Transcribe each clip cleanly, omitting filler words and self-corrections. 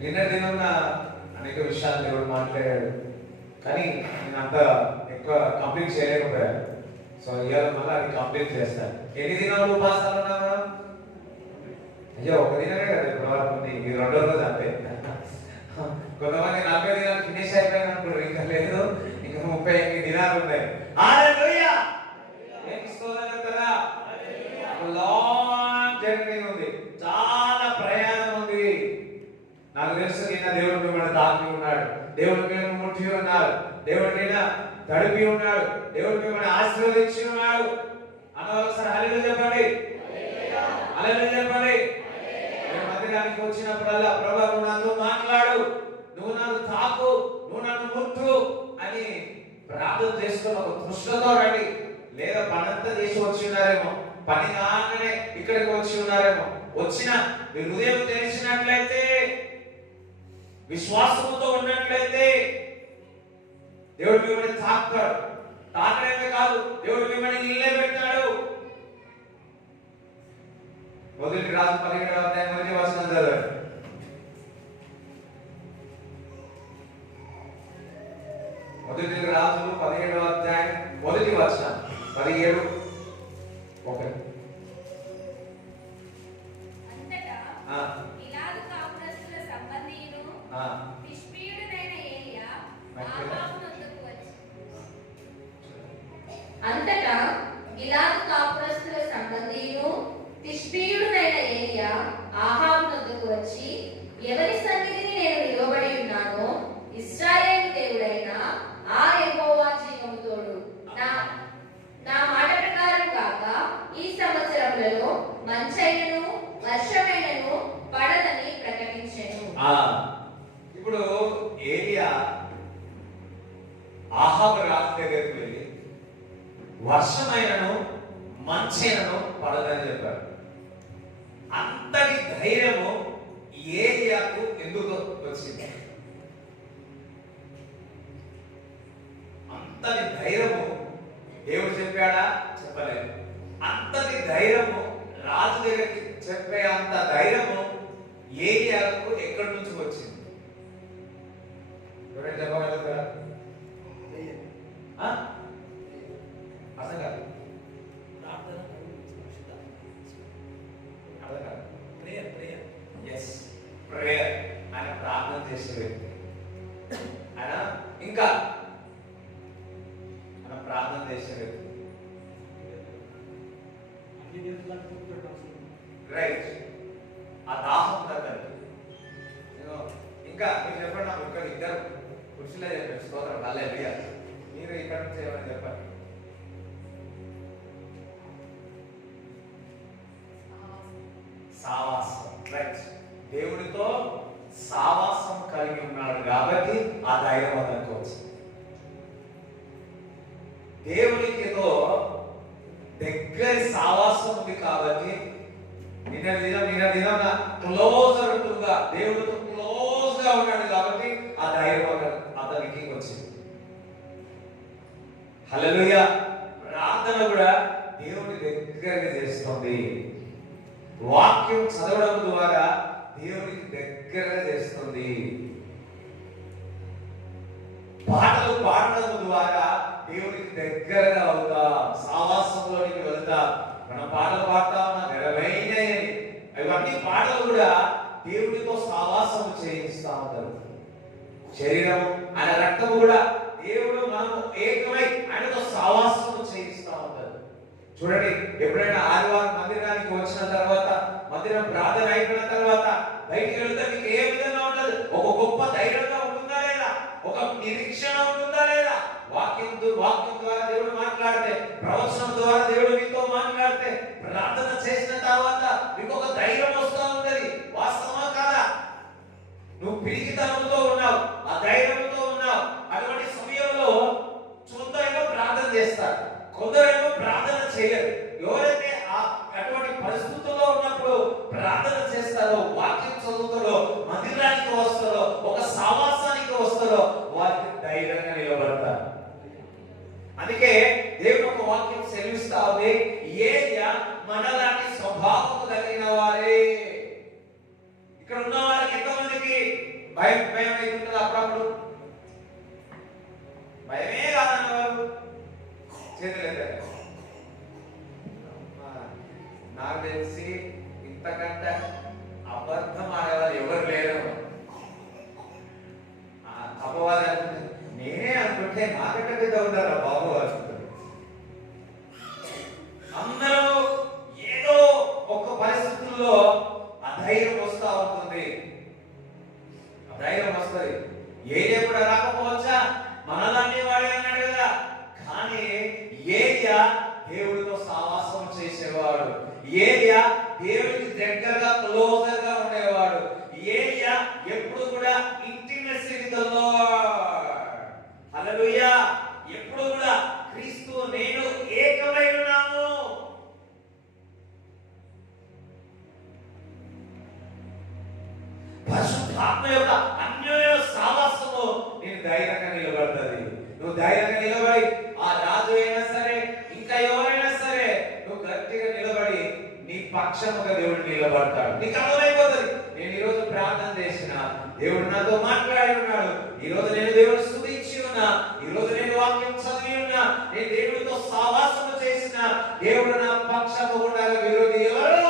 నిన్న దినం అనేక విషయాలు దేవుడు మాట్లాడాడు, కానీ నేను అంత ఎక్కువ కంప్లీట్ చేయలేకపోయాను. సో ఇవాళ మళ్ళీ అది కంప్లీట్ చేస్తాను. ఎన్ని దినాలు ఉపాసాలు ఉన్నా మనం? అయ్యో ఒక దినమే కదా ఇప్పుడు వరకు, ఈ రెండో రోజు అంతే. కొంతమంది 40 దినాలు ఫినిష్ అయిపోయాను అనుకుంటారు, ఇంకా లేదు, ఇంకా 38 దినాలు ఉన్నాయి. లాంగ్ జర్నీ ఉంది, చాలా ప్రయాణం ఉంది. నాకు తెలుసు నిన్న దేవుడు మిమ్మల్ని తాకి ఉన్నాడు, దేవుడు మిమ్మల్ని ముట్టి ఉన్నాడు, దేవుడు నిన్న తడిపి ఉన్నాడు, దేవుడు మిమ్మల్ని ఆశీర్వదించి ఉన్నాడు. అనవసరం హల్లెలూయా చెప్పండి, హల్లెలూయా చెప్పండి. నేను మందిరానికి వచ్చినప్పుడల్లా ప్రభువా నువ్వు నాతో మాట్లాడు, నువ్వు నన్ను తాకు, నువ్వు నన్ను ముట్టు అని ప్రార్థన చేసుకుని ఒక తృష్ణతో రండి. లేదా పనంతా చేసి వచ్చి ఉన్నారేమో, పని కాగానే ఇక్కడికి వచ్చి ఉన్నారేమో. వచ్చిన మీ హృదయం తెరిచినట్లయితే, విశ్వాసంతో ఉన్నట్లయితే దేవుడు మిమ్మల్ని తాకుతాడు. తాకడమే కాదు, దేవుడు మిమ్మల్ని నిలబెట్టాడు. మొదటి రాజు 17వ అధ్యాయం 1వ వచనం చదవండి. మొదటి రాజులు 17వ అధ్యాయం 1వ వచనం 17:1. అంతటా గిలాదు కాపురస్తుల సంబంధియును తిష్బీయుడైన ఏలియా ఆహాబు వద్దకు వచ్చి, ఎవరి సన్నిధిని నేను నిలబడి ఉన్నానో ఇశ్రాయేలు దేవుడైన ఆ యెహోవా జీవము తోడు, నా మాట ప్రకారం కాక ఈ సంవత్సరములలో మంచైనను వర్షమైనను పడదని ప్రకటించెను. ఇప్పుడు ఏలియా ఆహాబు రాజు దగ్గరికి వెళ్ళి వర్షమైనను మంచైనను పడదని చెప్పాడు. అంతటి ధైర్యము ఏలియాకు ఎందుకు వచ్చింది? అంతటి ధైర్యము దేవుడు చెప్పాడా? చెప్పలేదు. అంతటి ధైర్యము రాజు దగ్గరికి చెప్పే అంత ధైర్యము ఏలియాకు ఎక్కడి నుంచి వచ్చింది? ఎవరైనా చెప్పగలుగుతారా? అర్థం కాదు. ప్రేయర్. ఆయన ప్రార్థన చేసే వ్యక్తి. ఆయన ఇంకా ఆయన ప్రార్థన చేసే వ్యక్తి. రైట్. ఆ దాహం దగ్గరికి ఇంకా మీరు చెప్పండి. నాకు ఇక్కడ ఇద్దరు పురుషులే చెప్పారు. స్తోత్రం హల్లెలూయా. మీరు ఇక్కడ నుంచి ఏమైనా చెప్పండి. సావాసం. రైట్. దేవుడితో సావాసం కలిగి ఉన్నాడు కాబట్టి ఆ ధైర్యం అనుకోవచ్చు. దేవుడికితో దగ్గరి సావాసం ఉంది కాబట్టి నిన్న దినం క్లోజర్ గా దేవుడితో క్లోజ్ గా ఉన్నాడు కాబట్టి ఆ ధైర్యం అతనికి వచ్చింది. హల్లెలూయా. ప్రార్థన కూడా దేవుడి దగ్గరగా చేస్తుంది. వాక్యం చదవడం ద్వారా దేవుడికి దగ్గరగా చేస్తుంది. పాటలు పాడడం ద్వారా దేవుడికి దగ్గరగా అవుతాం, సావాసంలోనికి వెళ్తాం. మనం పాటలు పాడతా ఉన్నాం, నెరవేరినాయని. అవన్నీ పాటలు కూడా దేవుడితో సావాసం చేయిస్తా ఉంటారు. శరీరము ఆయన రక్తము కూడా దేవుడు మనము ఏకమై ఆయనతో సావాసం చేయిస్తా ఉంటారు. చూడండి, ఎప్పుడైనా ఆదివారం మందిరానికి వచ్చిన తర్వాత, మందిరం ప్రార్థన అయిపోయిన తర్వాత బయటికి వెళ్తే మీకు ఏ విధంగా ఉండదు? ఒక గొప్ప ధైర్యంగా ఉంటుందా లేదా? ఒక నిరీక్షణ ఉంటుందా లేదా? వాక్యం ద్వారా దేవుడు మాట్లాడితే, ప్రవచనం ద్వారా దేవుడు మీతో మాట్లాడితే, ప్రార్థన చేసిన తర్వాత మీకు ఒక ధైర్యం వస్తూ ఉంటది. వాస్తవమా కాదా? నువ్వు పిరికితనంతో ఉన్నావు, ఆ ధైర్యంతో ఉన్నావు. అటువంటి సమయంలో కొందరేమో ప్రార్థన చేస్తారు, కొందరేమో ప్రార్థన చేయరు. ఎవరైతే అటువంటి పరిస్థితుల్లో ఉన్నప్పుడు ప్రార్థన చేస్తారో, వాక్యం చదువుతారో, మందిరానికి వస్తారో, ఒక సావాసానికి వస్తారో, వారికి ధైర్యంగా నిలబడతారు. అందుకే దేవుడు ఒక వాక్యం సెలవిస్తా ఉంది, ఏలియా మనలాంటి స్వభావం కలిగిన వారే. ఇక్కడ ఉన్న వారికి భయం భయం అవుతుంటుంది అప్పుడప్పుడు. భయమే కాదన్నవారు చేతులు ఎత్తారు. నాకు తెలిసి ఇంతకంటే అబద్ధం ఆడేవారు ఎవరు లేరు. అపవాదాలు నేనే అనుకుంటే నాకంటే పెద్ద ఉంటారా బాబు అనుకుంటారు. అందరూ ఏదో ఒక పరిస్థితుల్లో అధైర్యం వస్తూ ఉంటుంది. అధైర్యం వస్తుంది. ఏరియా కూడా రాకపోవచ్చా, మనలాంటి వాడే అన్నాడు కదా. కానీ ఏరియా దేవుడితో సావాసం చేసేవాడు. ఏరియా దేవుడికి దగ్గరగా క్లోజర్ గా ఉండేవాడు. ఏరియా ఎప్పుడు కూడా ఇంటిమెసీ విత్ ది లార్డ్. హల్లెలూయా. ఎప్పుడు కూడా క్రీస్తు నేను ఏకమై ఉన్నాము. పరిశుద్ధాత్మ యొక్క అన్యోన్య సావాసము నేను ధైర్యంగా నిలబడుతుంది. నువ్వు ధైర్యంగా నిలబడి ఆ రాజు అయినా సరే ఇంకా ఎవరైనా సరే నువ్వు గట్టిగా నిలబడి నీ పక్షముగా దేవుడు నిలబడతాడు. నీకు అర్థమైపోతుంది. నేను ఈ రోజు ప్రార్థన చేసిన దేవుడు నాతో మాట్లాడి ఉన్నాడు. ఈ రోజు నేను దేవుడు స్తుతించి ఉన్నా. ఈ రోజు నేను వాక్యం చదివి ఉన్నా. నేను దేవుడితో సావాసము చేసిన దేవుడు నా పక్షము ఉండగా విరోధి ఎవరు?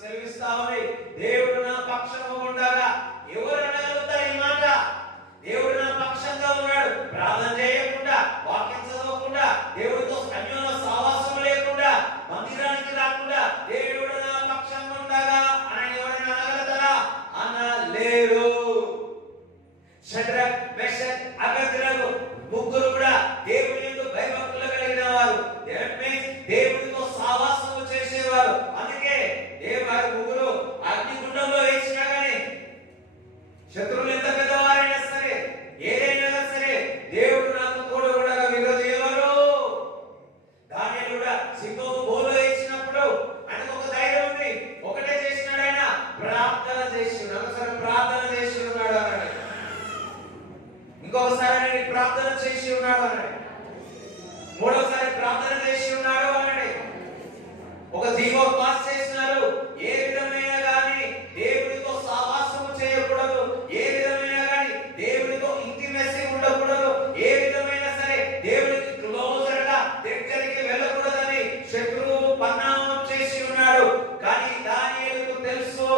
సెలవిస్తామని దేవుడు నా పక్షము ఉండగా ఎవరు అనగలుగుతారు ఈ మాట? దేవుడు నా పక్షంగా ఉన్నాడు. ప్రార్థన చేయకుండా, వాక్యం చదవకుండా, దేవుడితో అన్యోన్య సావాసం లేకుండా, మందిరానికి రాకుండా దేవుడు నా పక్షంగా ఉండగా అని ఎవరైనా అనగలుగుతారా? అనలేరు. షడ్రక్, మెషక్, అబేద్నెగో ముగ్గురు కూడా దేవుని యందు భయభక్తులు కలిగిన వారు. దేవుడితో సావాసము చేసేవారు. అందుకే వారి ముగ్గురు అగ్నిగుండంలో వేసినా గానీ శత్రువులు ఎంత పెద్దవారైనా సరే ఏదైనా సరే దేవుడు నాకు తోడు ఉండగా విరోధి ఎవరు? దానియేలు కూడా సింహపు బోలో వేసినప్పుడు ఆయనకు ఒక ధైర్యం ఉంది. ఒకటే చేసినాడు, ఆయన ప్రార్థన చేసి ఉన్నాడు. ఒకసారి ప్రార్థన చేసి ఉన్నాడు అన్నాడు. ఇంకొకసారి ఆయన ప్రార్థన చేసి ఉన్నాడు అన్నాడు. మూడోసారి ప్రార్థన చేసి ఉన్నాడు అన్నాడు. ఒక జీవో పాస్ చేసినారు. ఏ విధమైన గాని దేవుడితో సావాసము చేయకూడదు. ఏ విధమైన గాని దేవుడితో ఇంటిమెసీ ఉండకూడదు. ఏ విధమైన సరే దేవుడికి క్లోజర్ గా దగ్గరికి వెళ్ళకూడదని శత్రువు పన్నామం చేసి ఉన్నాడు. కానీ దానియేలుకు తెలుసు,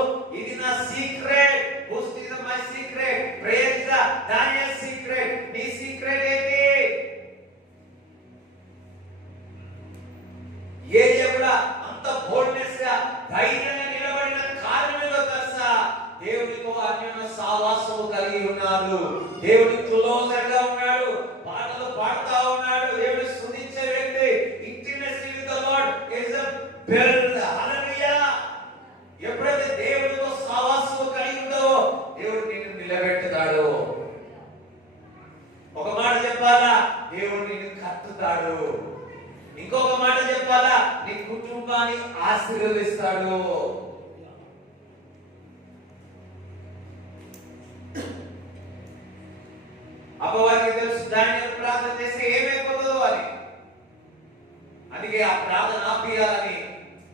ఇది నా secret. Whose is my secret? Praise the Daniel secret. నీ సీక్రెట్ ఏంటి? ఏరియా కూడా అంత బోల్డ్నెస్ గా ధైర్యంగా నిలబడిన కారణంలో తెలుసా? దేవుడితో అన్యోన్య సావాసము కలిగి ఉన్నాడు. దేవుడి క్లోజర్ గా ఉన్నాడు. పాటలు పాడుతా ఉన్నాడు. దేవుడి స్తుతించే వ్యక్తి. Intimacy with the Lord is a build. Hallelujah. ఎప్పుడైతే దేవుడితో సావాసము కలిగి ఉంటావో దేవుడు నిన్ను నిలబెట్టుతాడు. ఒక మాట చెప్పాలా, దేవుడు నిన్ను కట్టుతాడు. ఇంకొక మాట చెప్పాలా, నీ కుటుంబాన్ని ఆశీర్వదిస్తాడు. అపవాదికి తెలుసు దానియేలు ప్రార్థన చేస్తే ఏమైపోతుందో అని. అందుకే ఆ ప్రార్థన ఆపియాలని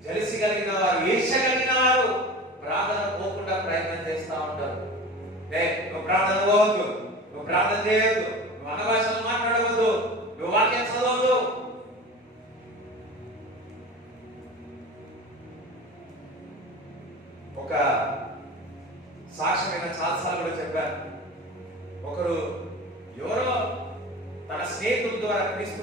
జలిసి కలిగిన వారు, ఈర్ష కలిగిన వారు ప్రార్థన పోకుండా ప్రయత్నం చేస్తూ ఉంటారు. నువ్వు ప్రార్థన పోవద్దు, నువ్వు ప్రార్థన చేయొద్దు, నువ్వు అన్న భాషలు మాట్లాడవద్దు, నువ్వు వాక్యం చదవద్దు. ఒక సాక్ష్యమైన చాలాసార్లు కూడా చెప్పాను. ఒకరు ఎవరో తన స్నేహితుల ద్వారా క్రీస్తు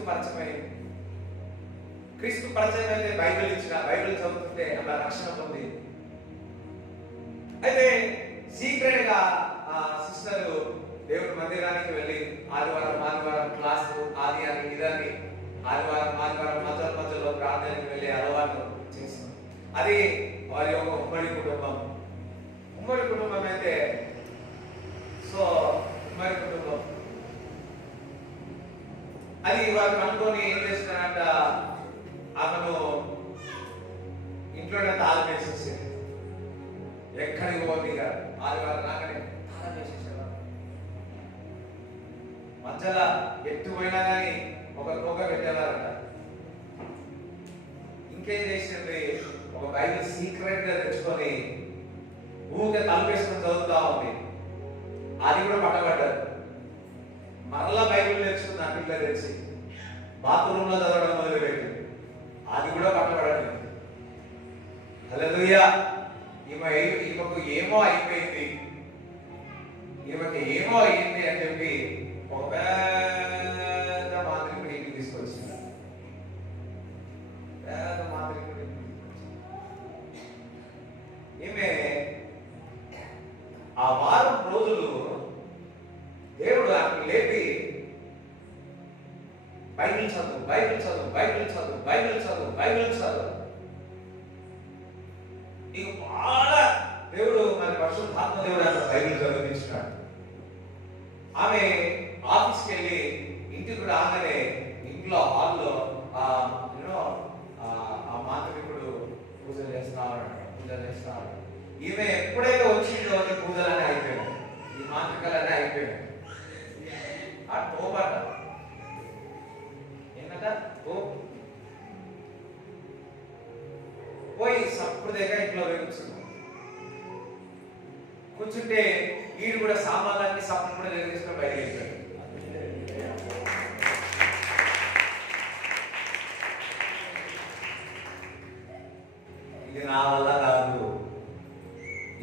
పరిచయం అయితే బైబిల్ ఇచ్చిన, బైబిల్ చదువుతుంటే అలా రక్షణ పొంది. అయితే సీక్రెట్ గా ఆ సిస్టర్ దేవుడి మందిరానికి వెళ్ళి ఆదివారం క్లాసు ఆది అని ఇదని ఆదివారం మధ్యలో ప్రార్థనకి వెళ్ళి అలవాటు చేస్తున్నాం. అది వారి యొక్క ఉమ్మడి కుటుంబం అయితే సో ఉమ్మడి కుటుంబం అది వారు కనుక్కొని ఏం చేస్తున్నారంట, ఆమెను ఇంట్లోనే తాళం వేసేసింది. ఎక్కడికి పోతుంది ఇక ఆదివారం రాగానే తాళం వేసేసేవారు. మధ్యలో ఎత్తుపోయినా కానీ ఒక రోగ పెట్టేవారంట. ఇంకేం చేసింది, ఒక బైబిల్ సీక్రెట్ గా తెచ్చుకొని ఊరికే తలపేసుకుని చదువుతా ఉంది. అది కూడా పట్టబడ్డారు. మరలా బైబిల్ నేర్చుకుంది అట్లా తెచ్చి బాత్రూంలో చదవడం మొదలుపెట్టి అది కూడా పట్టబడలేదు. హల్లెలూయా. ఈమెకు ఏమో అయిపోయింది, ఈమెకి ఏమో అయింది అని చెప్పి ఒక పెద్ద మాంత్రికుడి ఇంటికి తీసుకొచ్చింది. పెద్ద మాంత్రికుడి ఈమె ఆ వారం రోజులు దేవుడు ఆమెను లేపి బైబిల్ చదువు, బైబిల్ చదువు, బైబిల్ చదువు, బైబిల్ చదువు, బైబిల్ చదువు. నీకు బాగా దేవుడు మరి పరిశుద్ధాత్మ దేవుడు అన్న బైబిల్ చదివించినాడు. ఆమె ఆఫీస్కి వెళ్ళి ఇంటికి రాగానే ఇంట్లో హాల్లో ఆ మాంత్రికుడు పూజలు చేస్తా ఉన్నాడు. ఈమె ఎప్పుడైతే వచ్చిందో పూజలన్నీ అయిపోయాయి, ఈ మాంత్రికలన్నీ అయిపోయాయి. ఆ టోబట ఏంటంట పోయి సప్పుడు దగ్గర ఇంట్లో కూర్చుంటే వీడు కూడా సామాన్లన్నీ సప్పుడు కూడా తీసుకొని బయటకు వెళ్ళిపోయాడు. ఇది నా వల్ల కాదు,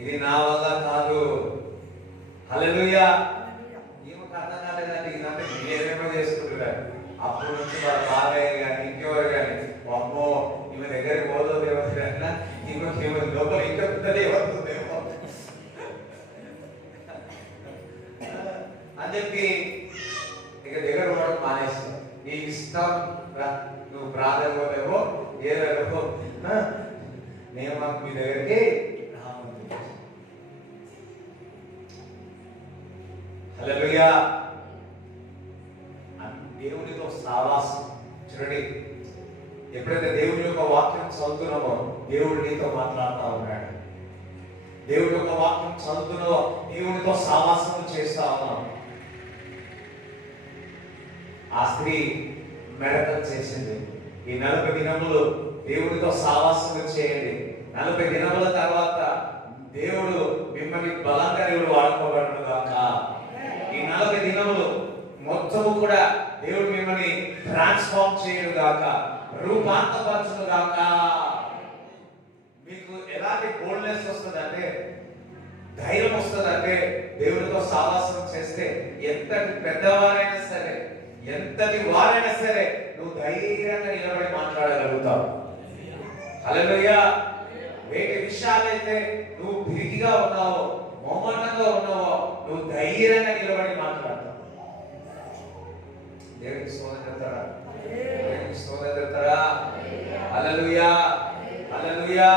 ఇది నా వల్ల కాదు. హల్లెలూయా. ఈమెకు అర్థం కాలేదండి, ఇదంతా ఏమేమో చేసుకుంటున్నారు. అప్పటి నుంచి వాళ్ళ బాబాయ్ కానీ ఇంకెవరు కానీ అమ్మో ఈమె దగ్గరికి పోదో దేవతన్నా ఈమె లోపల ఇంకా పెద్దదే వస్తుందేమో అని చెప్పి ఇక దగ్గర పోవడం మానేస్తాం. నీకు ఇష్టం నువ్వు ప్రార్థన పోలేవో ఏదో నేను మాకు మీ దగ్గరికి హల్లెలూయా. దేవునితో సావాసం చూడండి. ఎప్పుడైతే దేవుని యొక్క వాక్యం చదువుతున్నామో దేవుడు నీతో మాట్లాడుతూ ఉన్నాడు. దేవుడి యొక్క వాక్యం చదువుతున్నావో దేవునితో సావాసం చేస్తా ఉన్నాం. ఆ స్త్రీ మెడకం చేసింది. ఈ 40 దినములు దేవునితో సావాసం చేయండి. 40 దినముల తర్వాత దేవుడు మిమ్మల్ని బలంగా దేవుడు వాడుకోబడును గాక. ఈ 40 దినములు మొత్తము కూడా దేవుడు మిమ్మల్ని ట్రాన్స్ఫార్మ్ చేయను గాక, రూపాంతరపరచును గాక. మీకు ఎలాంటి బోల్డ్నెస్ వస్తుందంటే, ధైర్యం వస్తుందంటే దేవుడితో సావాసం చేస్తే ఎంతటి పెద్దవారైనా సరే, ఎంతటి వారైనా సరే నువ్వు ధైర్యంగా నిలబడి మాట్లాడగలుగుతావు. హల్లెలూయా. వేటి విషయాలైతే నువ్వు పిరికిగా ఉన్నావో, మౌనంగా ఉన్నావో, నువ్వు ధైర్యంగా నిలబడి మాట్లాడతావు. దేవునికి స్తోత్రం చెప్తారా? దేవునికి స్తోత్రం చెప్తారా? హల్లెలూయా, హల్లెలూయా.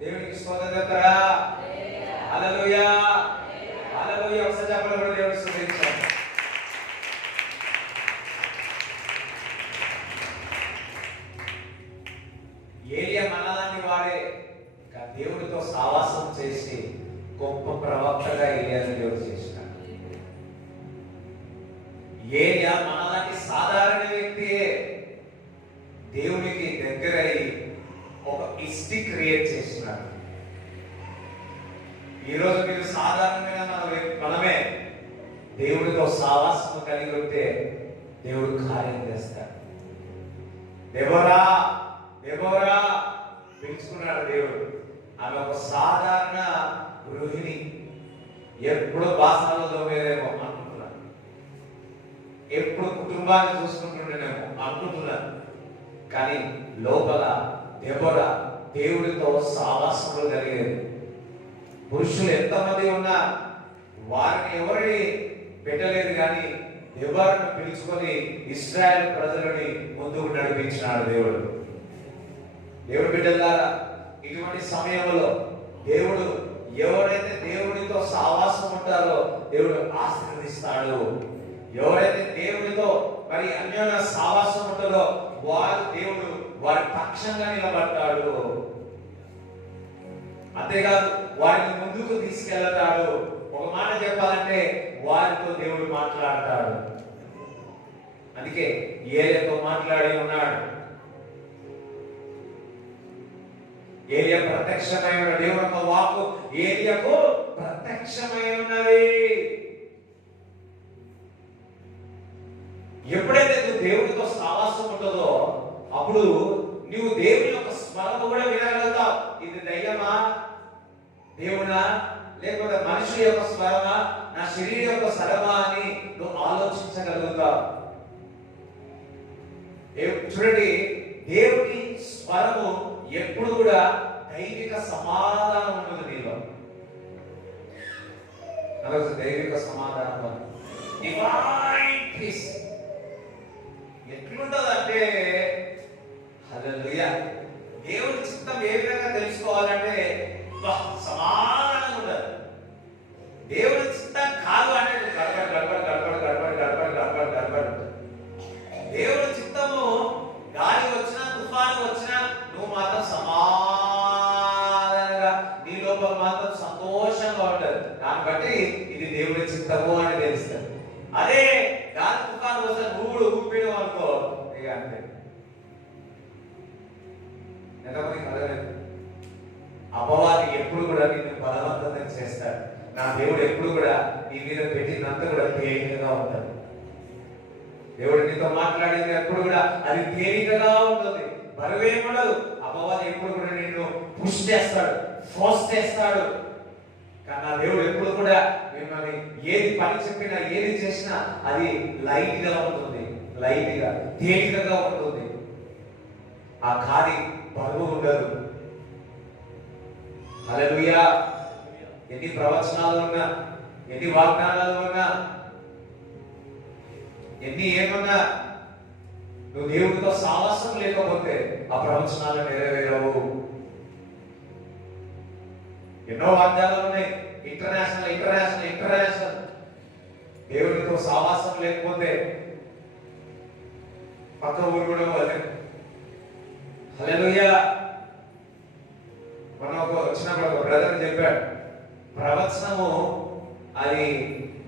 దేవునికి స్తోత్రం చెప్తారా? హల్లెలూయా, హల్లెలూయా. ఒకసారి చెప్పండి కూడా దేవుని స్తుతించండి. ఏలియా మనలాంటి వాడే దేవుడితో సావాసం చేసి గొప్ప ప్రవక్తగా ఏలియాని దేవుడు చేసినాడు. ఏలియా మనలాంటి సాధారణ వ్యక్తియే దేవునికి దగ్గరై ఒక ఇష్టి క్రియేట్ చేసినాడు. ఈరోజు మీరు సాధారణమైన మనమే దేవుడితో సావాసం కలిగి ఉంటే దేవుడు కార్యం చేస్తాడు. దెబోరా దెబోరా పిలుచుకున్నాడు దేవుడు. ఆమె ఒక సాధారణ గృహిణి, ఎప్పుడు బాసనలో దోమేదేమో అనుకుంటున్నాను, ఎప్పుడు కుటుంబాన్ని చూసుకుంటుండేనేమో అనుకుంటున్నాను. కానీ లోపల దెబోరా దేవుడితో సావాసంలో కలిగేది. పురుషులు ఎంతమంది ఉన్నా వారిని ఎవరిని పెట్టలేదు, కానీ దెబోరాను పిలుచుకొని ఇశ్రాయేలు ప్రజలని ముందుకు నడిపించినాడు దేవుడు. దేవుడు బిడ్డలారా, ఇటువంటి సమయంలో దేవుడు ఎవరైతే దేవుడితో సావాసం ఉంటారో దేవుడు ఆశీర్వదిస్తాడు. ఎవరైతే దేవుడితో మరి అన్యోన్య సావాసం ఉంటుందో దేవుడు వారి పక్షంగా నిలబడతాడు. అంతేకాదు వారిని ముందుకు తీసుకెళ్తాడు. ఒక మాట చెప్పాలంటే వారితో దేవుడు మాట్లాడతాడు. అందుకే ఏలియాతో మాట్లాడి ఉన్నాడు. ఏలియా ప్రత్యక్షమై ఉన్న దేవుని యొక్క వాక్కు ఏలియాకు ప్రత్యక్షమై ఉన్నది. ఎప్పుడైతే నువ్వు దేవుడితో సావాసం ఉంటుందో అప్పుడు నువ్వు దేవుని యొక్క స్మరణ కూడా వినగలుగుతావు. ఇది దయ్యమా, దేవునా, లేకపోతే మనిషి యొక్క స్వరమ, నా శరీరం యొక్క స్వరమా అని నువ్వు ఆలోచించగలుగుతావు. చూడండి, దేవుని స్వరము ఎప్పుడు కూడా దైవిక సమాధానం ఉంటుంది నీలో. దైవిక సమాధానం డివైన్ పీస్ ఎట్లుంటదంటే, హల్లెలూయా, దేవుడి చిత్తం ఏ విధంగా తెలుసుకోవాలంటే సమాధానం ఉండదు. దేవుడి చిత్తం కాదు అంటే గడబడి గడబడి గడబడి గడబడి గడబడి గడబడి గడబడి. దేవుడి చిత్తము గాలి వచ్చినా తుఫాను వచ్చినా నువ్వు మాత్రం సమాధానంగా నీ లోపల మాత్రం సంతోషంగా ఉంటుంది. దాన్ని బట్టి ఇది దేవుడి చిత్తము అని తెలుస్తుంది. అదే గాలి తుఫాను వస్తే నువ్వు ఊపిడు అనుకో, ఇక అంతే. ఎంతమంది కలగలేదు. అపవాది ఎప్పుడు కూడా నిన్ను బలవంతం చేస్తాడు. నా దేవుడు ఎప్పుడు కూడా నీ మీద పెట్టినంత కూడా తేలికగా ఉంటాడు. దేవుడు నీతో మాట్లాడింది ఎప్పుడు కూడా అది తేలికగా ఉంటుంది, బరువేముండదు. అపవాది ఎప్పుడు కూడా నిన్ను పుష్ చేస్తాడు, ఫోర్స్ చేస్తాడు. కానీ నా దేవుడు ఎప్పుడు కూడా మిమ్మల్ని ఏది పని చెప్పినా ఏది చేసినా అది లైట్ గా ఉంటుంది, లైట్ గా తేలికగా ఉంటుంది. ఆ ఖాళీ బరువు ఉండదు. హల్లెలూయా. ఎన్ని ప్రవచనాలు ఉన్నా, ఎన్ని వాగ్దానాలు ఉన్నా, ఎన్ని ఏమన్నా, నువ్వు దేవుడితో సావాసం లేకపోతే ఆ ప్రవచనాలు నెరవేరవు. ఎన్నో వాగ్దానాలు ఉన్నాయి, ఇంటర్నేషనల్ ఇంటర్నేషనల్ ఇంటర్నేషనల్. దేవుడితో సావాసం లేకపోతే పక్క ఊరు కూడా వాళ్ళే. హల్లెలూయా. మనం వచ్చినప్పుడు ఒక బ్రదర్ చెప్పాడు, ప్రవచనము అది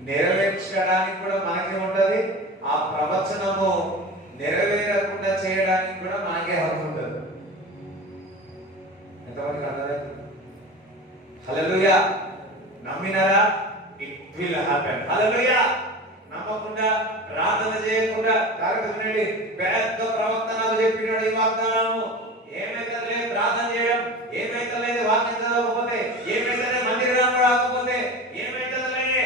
నెరవేర్చడానికి కూడా మనకే ఉంటది, ఆ ప్రవచనము నెరవేరకుండా చేయడానికి కూడా మనకే హక్కు ఉంటుంది. ఎంతమందికి అర్థమైంది? హల్లెలూయా. నమ్మినారా? It will happen. హల్లెలూయా. నమ్మకుండా, ప్రార్థన చేయకుండా, కార్యక్రమండి పెద్ద ప్రవక్తనాలు చెప్పినాడు ఈ వాగ్దానము. ఏమైతే లేదు ప్రార్థన చేయడం, ఏమైతే లేదు వాక్యం చదవకపోతే, ఏమైతే మందిరం రాకపోతే, ఏమైతే లేదు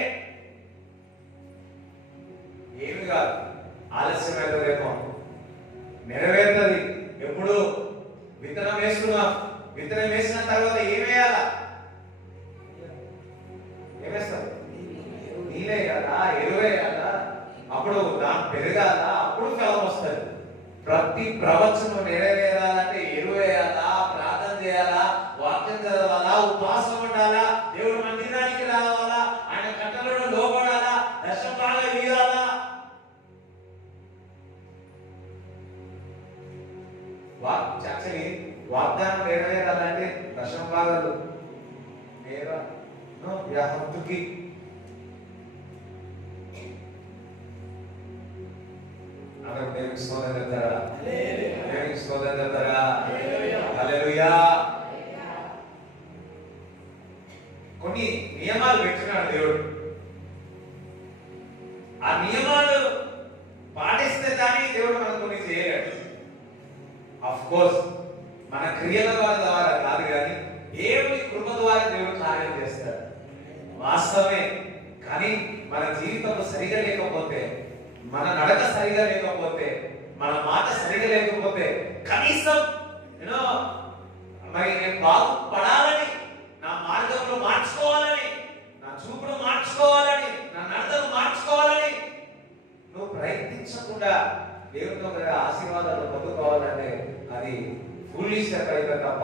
ఏమి కాదు, ఆలస్యం అవుతుందేమో, నెరవేరుతుంది. ఎప్పుడు విత్తనం వేసుకున్నాం, విత్తనం వేసిన తర్వాత ఏమేయాలా? ఏమేస్తాం? నీళ్ళే కదా, ఎరువేయాలా, అప్పుడు దాన్ని పెరగాల, అప్పుడు ఫలం వస్తుంది. ప్రతి ప్రవచనం నెరవేరాలంటే ఎరువేయాలా, ప్రార్థన చేయాలా, వాక్యం చదవాలా, ఉపవాసం ఉండాలా, దేవుడు మందిరానికి రావాలా, ఆయన కట్టలను లోబడాలా, దశం బాగా ఇవ్వాలా. యాక్చువల్లీ వాగ్దానం నెరవేరాలంటే దశం భాగాలు వ్యాహంతుకి దేవునికి స్తోత్రం చెప్తారా? దేవునికి స్తోత్రం చెప్తారా? హల్లెలూయా. కొన్ని నియమాలు పెట్టినాడు దేవుడు. ఆ నియమాలు పాటిస్తే కానీ దేవుడు మనకు కొన్ని చేయలేడు. ఆఫ్ కోర్స్ మన క్రియల ద్వారా కాదు, కానీ దేవుని కృప ద్వారా దేవుడు కార్యం చేస్తాడు. వాస్తవమే. కానీ మన జీవితంలో సరిగా లేకపోతే, మన నడక సరిగా లేకపోతే, మన మాట సరిగా లేకపోతే, కనీసం మరి నేను బాగుపడాలని, నా మార్గంలో మార్చుకోవాలని, నా చూపును మార్చుకోవాలని, నా నడతను మార్చుకోవాలని నువ్వు ప్రయత్నించకుండా దేవునితో ఆశీర్వాదాలు పొందుకోవాలంటే అది ఫూలిష్ అయితే తప్ప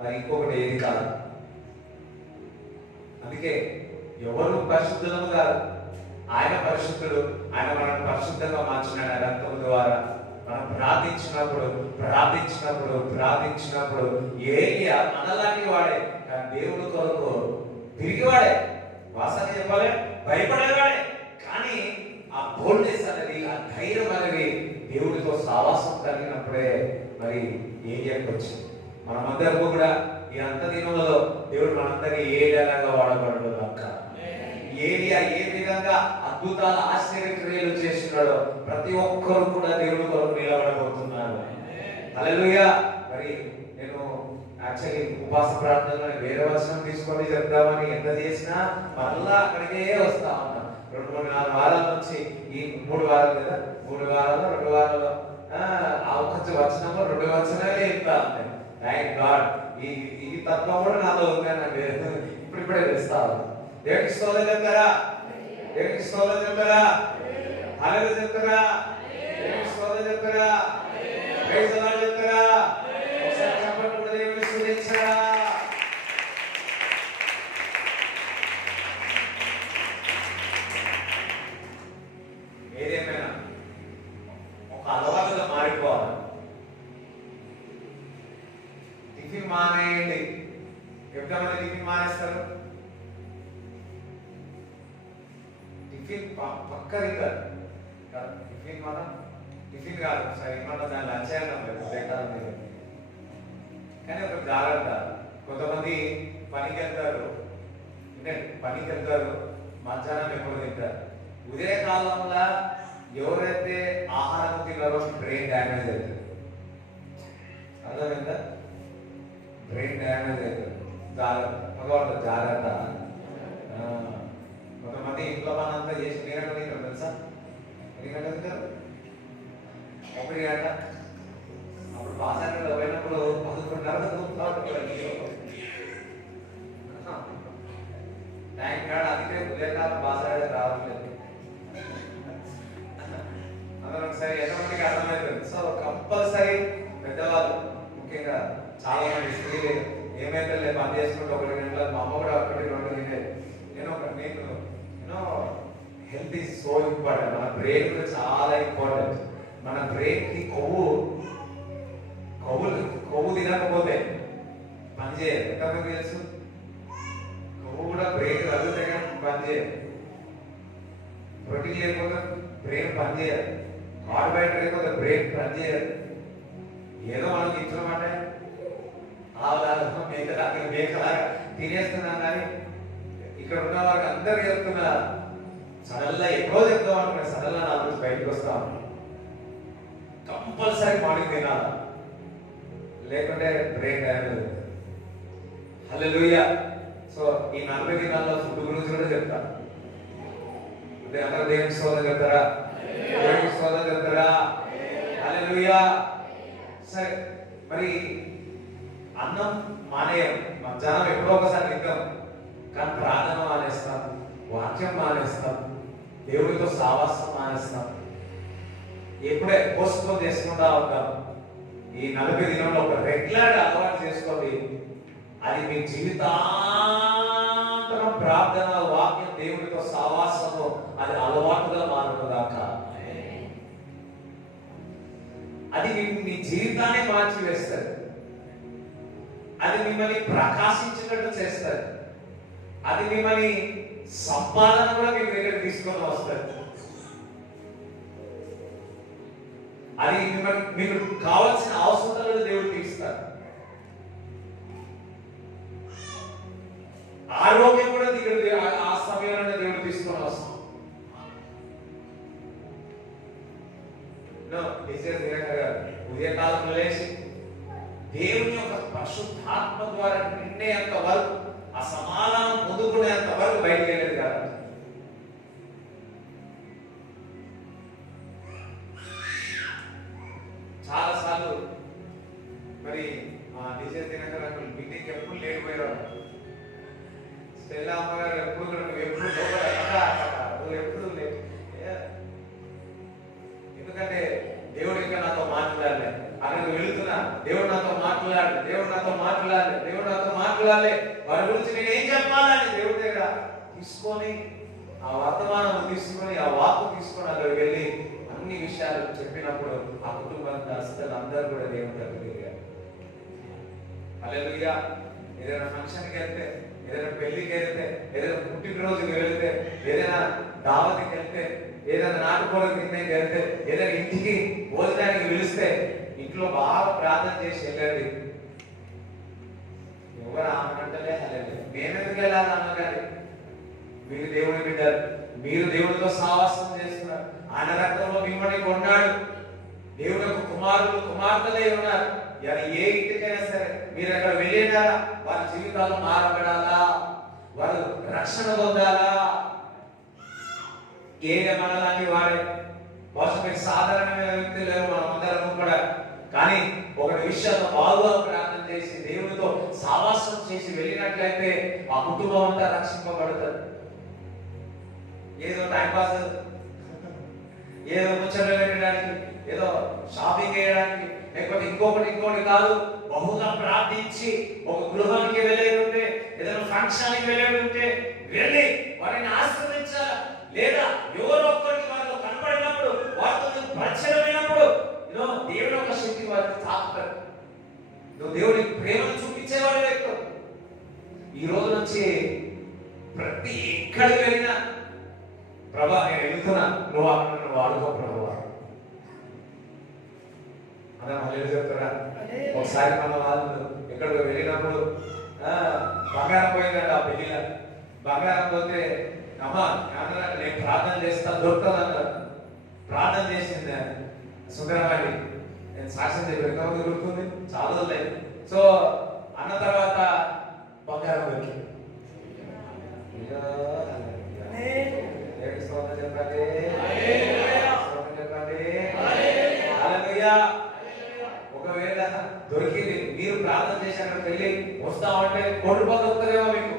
మరి ఇంకొకటి ఏది కాదు. అందుకే ఎవరు పరిశుద్ధులము కాదు, ఆయన పరిశుద్ధుడు. ఆయన మనల్ని పరిశుద్ధంగా మార్చినాడు ఆ రక్తం ద్వారా. మనం ప్రార్థించినప్పుడు ఏలియా మనలాంటి వాడే, కానీ దేవుడు కొరకు తిరిగివాడే, వాసన చెప్పాలి, భయపడేవాడే. కానీ ఆ బోల్డ్నెస్ అనేది, ఆ ధైర్యం అనేది దేవుడితో సావాసం కలిగినప్పుడే మరి ఏలియాకి వచ్చింది. మనమందరము కూడా ఈ అంత దినములలో దేవుడు మనందరినీ ఏలియాలాగా వాడబడదు అక్క. ఏలియా ఏ విధంగా అద్భుతాల ఆశ్చర్యక్రియలు చేస్తున్నాడో ప్రతి ఒక్కరు కూడా దేవుడి కొరకు నిలబడబోతున్నారు. హల్లెలూయా. మరి నేను యాక్చువల్లీ ఉపవాస ప్రార్థనలో వేరే వచనం తీసుకొని చెప్దామని ఎంత చేసినా మళ్ళా అక్కడికే వస్తా ఉన్నా. 2-4 వారాల నుంచి ఈ 3 వారాలు కదా, 3 వారాలు 2 వారాలు ఆ ఒక్క వచనంలో 2 వచనాలే చెప్తా ఉన్నాయి. Thank God. ఈ తత్వం కూడా నాలో ఉందనండి. ఇప్పుడిప్పుడే తెలుస్తాను. దేవుడికి స్తోత్రం చెప్తారా? దేవుడికి స్తోత్రం చెప్తారా? హల్లెలూయా చెప్తారా? దేవుడికి స్తోత్రం చెప్తారా? ప్రైజ్ ది లార్డ్ చెప్తారా? ఒకసారి చెప్పండి కూడా దేవుడిని స్తుతించరా? ఏదేమైనా ఒక అలవాటుగా మారిపోవాలి. టిఫిన్ మానేయండి. ఎంతమంది టిఫిన్ మానేస్తారు? టిఫిన్ పక్క తింటారు. టిఫిన్ మనం టిఫిన్ కాదు, సరే మన దాన్ని అచ్చాయనం లేదు. కానీ ఒక జాగ్రత్త, కొంతమంది పనికి వెళ్తారు, పనికి వెళ్తారు, మధ్యాహ్నం ఎప్పుడు తింటారు. ఉదయకాలంలో ఎవరైతే ఆహారం తిన్నారో బ్రెయిన్ డ్యామేజ్ అవుతుంది. అర్థమైందా? బ్రెయిన్ డ్యామేజ్ అవుతుంది. జాగ్రత్త, జాగ్రత్త. కొంతమంది ఇంట్లో పనంతా చేసి నేనంటే తింటారు తెలుసా? ఎన్ని గంటలు తింటారు? 1 గంట. అప్పుడు పాసాలలో పోయినప్పుడు 11:30 థ్యాంక్ గాడ్. అందుకే ఉదయకాలం బాసాడే రావట్లేదు. అందరూ ఒకసారి ఎంతమందికి అర్థమవుతుంది. సో కంపల్సరీ పెద్దవాళ్ళు, ముఖ్యంగా చాలా మంది స్త్రీలు ఏమైతే పని చేసుకుంటే 1 గంటల, మా అమ్మ కూడా 1-2 తినేది. Health is so important. మన బ్రెయిన్ కూడా చాలా ఇంపార్టెంట్. మన బ్రెయిన్ కి కొవ్వు తినకపోతే పనిచేయదు. ఎంతమంది తెలుసు? కొవ్వు కూడా బ్రెయిన్ అభివృద్ధి పనిచేయదు. ప్రోటీన్ లేకపోతే బ్రెయిన్ పనిచేయదు. కార్బోహైడ్రేట్ లేకపోతే బ్రెయిన్ పనిచేయదు. ఏదో మనకి ఇచ్చినమాట మేకలాగా తినేస్తున్నాం. కానీ ఇక్కడ ఉన్న వారికి అందరు చెప్తున్నారు. సడన్గా ఎప్పుడో చెప్తాం అనుకున్నా, సడన్గా నా గురించి బయటకు వస్తాం. కంపల్సరీ మార్నింగ్ తినాలి, లేకుంటే బ్రెయిన్ డ్యామేజ్. హల్లెలూయా. సో ఈ 40 దినాల్లో ఫుడ్ గురించి కూడా చెప్తాను. అందరూ దేవుని స్తోత్రం చెప్తారా? దేవుని స్తోత్రం చెప్తారా? హల్లెలూయా. సరే, మరి అన్నం మానేయం. మధ్యాహ్నం ఎప్పుడో ఒకసారి తింటాం, కానీ ప్రార్థన మానేస్తాం, వాక్యం మానేస్తాం, దేవుడితో సావాసం మానేస్తాం. ఎప్పుడే పోస్ట్పోన్ చేసుకుంటా ఉంటాం. ఈ 40 దినంలో ఒక రెగ్యులర్ అలవాటు చేసుకోండి. అది మీ జీవితాంతరం ప్రార్థన, వాక్యం, దేవుడితో సావాసము అది అలవాటుగా మారుతుందాక. అది మీ జీవితాన్ని మార్చివేస్తుంది. అది మిమ్మల్ని ప్రకాశించినట్టు చేస్తుంది. అది మిమ్మల్ని సంపాదన కూడా మీ దగ్గర తీసుకొని వస్తుంది. అది మిమ్మల్ని మీకు కావాల్సిన అవసరాలను దేవుడు తీరుస్తాడు. ఆరోగ్యం కూడా దగ్గర ఆ సమయంలో దేవుడు తీసుకొని వస్తాం. ఉదయకాలంలో లేచి దేవుని యొక్క పరిశుద్ధాత్మ ద్వారా నిండేంత వరకు, ఆ సమాధానం పొందుకునేంత వరకు బయటికి వెళ్ళేది కాదు. చాలా సార్లు మరి డిజే దినకర్ మీటింగ్ ఎప్పుడు లేకపోయేవాడు. స్టెల్లా అమ్మగారు ఎప్పుడు ఎప్పుడు లేదు. ఎందుకంటే దేవుడు ఇంకా నాతో మాట్లాడలే. అక్కడికి వెళుతున్నా, దేవుడు నాతో మాట్లాడలే, దేవుడు నాతో మాట్లాడలే, దేవుడు నాతో మాట్లాడలే. వారి గురించి నేను ఏం చెప్పాలని దేవుడి దగ్గర తీసుకొని, ఆ వర్తమానం తీసుకొని, ఆ వాక్కు తీసుకొని అక్కడికి వెళ్ళి అన్ని విషయాలు చెప్పినప్పుడు ఆ కుటుంబానికి అసలు అందరూ కూడా దేవుని దగ్గర తిరిగారు. హల్లెలూయా. ఏదైనా ఫంక్షన్కి వెళ్తే, ఏదైనా పెళ్లికి వెళ్తే, ఏదైనా పుట్టినరోజుకి వెళ్తే, ఏదైనా దావతికి వెళ్తే, ఏదైనా నాటుకోవడానికి తినడానికి వెళ్తే, ఏదైనా ఇంటికి భోజనానికి పిలిస్తే ఇంట్లో బాగా ప్రార్థన చేసి వెళ్ళండి. నేను ఎందుకు వెళ్ళాలి అన్నగాని, మీరు దేవుని బిడ్డలు, మీరు దేవుడితో సావాసం చేస్తున్నారు. ఆయన రక్తంలో మిమ్మల్ని కొన్నాడు. దేవుని యొక్క కుమారులు కుమార్తెలే ఉన్నారు. ఏ ఇంటికైనా సరే మీరు అక్కడ వెళ్ళినా వారి జీవితాలు మారబడాలా, వారు రక్షణ పొందాలా. మనలాంటి వాడే బహుశా మీరు సాధారణమైన వ్యక్తులు మనం అందరం కూడా, కానీ ఒకటి విషయంలో బాగా ప్రార్థన చేసి దేవునితో సావాసం చేసి వెళ్ళినట్లయితే ఆ కుటుంబం అంతా రక్షింపబడుతుంది. ఏదో టైంపాస్, ఏదో ముచ్చట్లు పెట్టడానికి, ఏదో షాపింగ్ చేయడానికి, లేకపోతే ఇంకోటి కాదు. బహుగా ప్రార్థించి ఒక గృహానికి వెళ్ళేది, ఏదైనా ఫంక్షన్కి వెళ్ళేది వెళ్ళి వారిని ఆశ్రయించాలి. లేదా ఎవరో ఒక్కరికి వారితో కనబడినప్పుడు, వారితో పరిచయమైనప్పుడు దేవుని యొక్క శక్తి వారికి తాకుతారు. నువ్వు దేవుని ప్రేమను చూపించేవాడు ఎక్కువ. ఈ రోజు నుంచి ప్రతి ఎక్కడికి వెళ్ళినా, ప్రభా నేను వెళ్తున్నా, నువ్వు వాడుకో ప్రభువా అదే మళ్ళీ చెప్తారా. ఒకసారి మన వాళ్ళు ఎక్కడికి వెళ్ళినప్పుడు బంగారం పోయిందంట. ఆ పెళ్లిలో బంగారం పోతే అమ్మా నేను ప్రార్థన చేస్తా దొరుకుతుంది అన్నారు. ప్రార్థన చేసింది సుందరవాణి, నేను సాక్ష్యం చెప్పి దొరుకుతుంది చాలా లేదు. సో అన్న తర్వాత బంగారం దొరికింది. చెప్పండి ఒకవేళ దొరికింది, మీరు ప్రార్థన చేసి అక్కడికి వెళ్ళి వస్తామంటే కోటి రూపాయలు దొరుకుతుందేమో మీకు.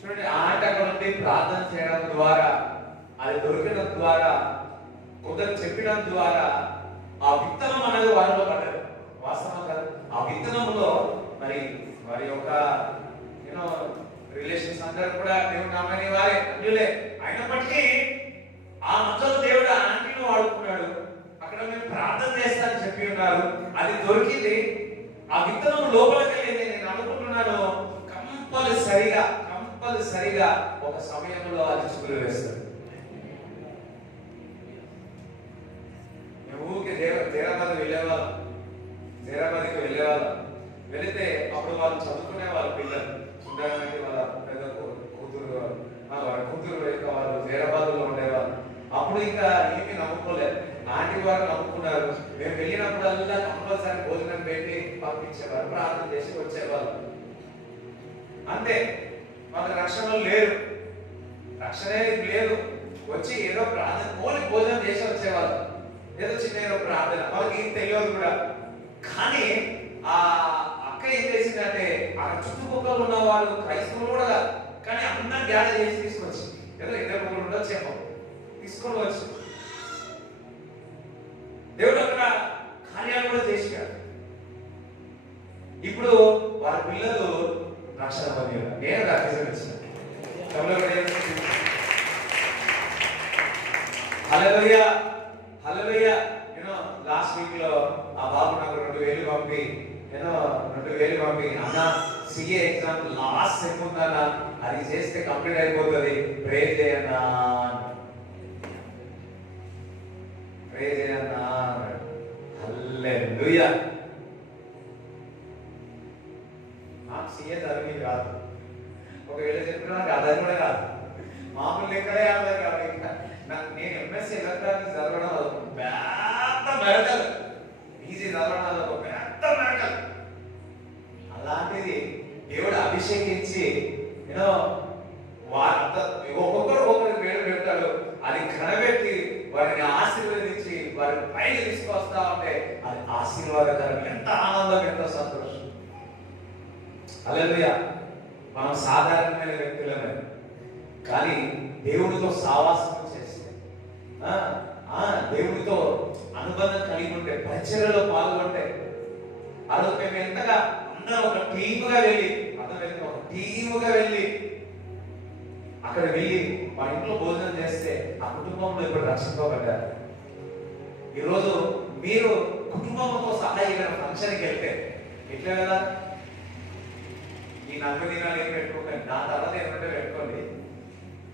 చూడండి, ఆట నుండి ప్రార్థన చేయడం ద్వారా, అది దొరకడం ద్వారా, కొందరు చెప్పడం ద్వారా ఆ విత్తనం అనేది వారిలో పడ్డది. వాస్తవం కాదు. ఆ విత్తనంలో మరి వారి యొక్క రిలేషన్స్ అందరూ కూడా దేవుడు నమ్మని వారే అన్యులే అయినప్పటికీ ఆ మధ్యలో దేవుడు ఆంటీని వాడుకున్నాడు. అక్కడ మేము ప్రార్థన చేస్తానని చెప్పి ఉన్నారు. అది దొరికింది. ఆ విత్తనం లోపలికి వెళ్ళింది. నేను అనుకుంటున్నాను కంపల్సరిగా ఒక సమయంలో అది చిగురు వేస్తుంది. మేము ఊరికి జైరాబాద్కి వెళ్ళేవాళ్ళం. వెళితే అప్పుడు వాళ్ళు చదువుకునే వాళ్ళ పిల్లలు సుందరమైన వాళ్ళ పెద్ద కూతురు యొక్క వాళ్ళు జైరాబాద్లో ఉండేవాళ్ళు. అప్పుడు ఇంకా ఏమీ నమ్ముకోలేదు. ఆంటీ వారు నమ్ముకున్నారు. మేము వెళ్ళినప్పుడల్లా కంపల్సరీ భోజనం పెట్టి పంపించేవారు, ప్రార్థన చేసి వచ్చేవాళ్ళు. అంతే, మాకు రక్షణ లేరు, రక్షణే లేదు. వచ్చి ఏదో ప్రార్థన ఓన్లీ భోజనం చేసి వచ్చేవాళ్ళు. ఏదో చిన్న ఏదో ప్రార్థన, వాళ్ళకి ఏం తెలియదు కూడా. కానీ ఆ అక్క ఏం చేసిందంటే అక్కడ చుట్టుపక్కల ఉన్న వాళ్ళు క్రైస్తవులు కూడా కాదు, కానీ అందరూ గ్యాదర్ చేసి తీసుకొచ్చి ఏదో ఇద్దరు ముగ్గురు ఉండొచ్చేమో తీసుకొని వచ్చి దేవుడు అక్కడ కార్యాలు కూడా చేశాడు. ఇప్పుడు వారి పిల్లలు రక్షణ పొందారు. నేను రక్షణ ఇచ్చిన హల్లెలూయా హల్లెలూయా. లాస్ట్ వీక్ లో ఆ బాబు నాకు 2,000 పంపి అన్న సిఏ ఎగ్జామ్ లాస్ట్ సెమ్ ఉందన్నా, అది చేస్తే కంప్లీట్ అయిపోతుంది, ప్రే చేయన్నా హల్లెలూయా. నాకు సిఏ చదివి రాదు, ఒకవేళ చెప్పినా నాకు అర్థం కూడా రాదు, మామూలు ఎక్కడే అర్థం కాదు. ఇంకా నేను ఎంఎస్సీ ఎలక్ట్రానిక్స్ చదవడం పెద్ద మెరకల్, ఈజీ చదవడం ఒక పెద్ద మెరకల్. అలాంటిది దేవుడు అభిషేకించి ఒక్కొక్కరు ఒకరికి పేరు పెడతాడు. అది కనబెట్టి వారిని ఆశీర్వదించి వారిని పైకి తీసుకొస్తా ఉంటే అది ఆశీర్వాదకరం. ఎంత ఆనందం, ఎంత సంతోషం. హల్లెలూయా. మనం సాధారణమైన వ్యక్తులమే, కానీ దేవుడితో సావాసం చేసి దేవుడితో అనుబంధం కలిగి ఉంటే, పరిచర్యలో పాల్గొంటే, అదొక మేము ఎంతగా అందరం ఒక టీముగా వెళ్ళి అక్కడ వెళ్ళి వాళ్ళ ఇంట్లో భోజనం చేస్తే ఆ కుటుంబంలో ఇప్పుడు రక్షింపబడ్డారు. ఈరోజు మీరు కుటుంబంతో సహా ఏదైనా ఫంక్షన్కి వెళ్తే ఎట్లా కదా, ఈ 40 దినాలు ఏం పెట్టుకోకండి, నా తర్వాత ఏమంటే పెట్టుకోండి.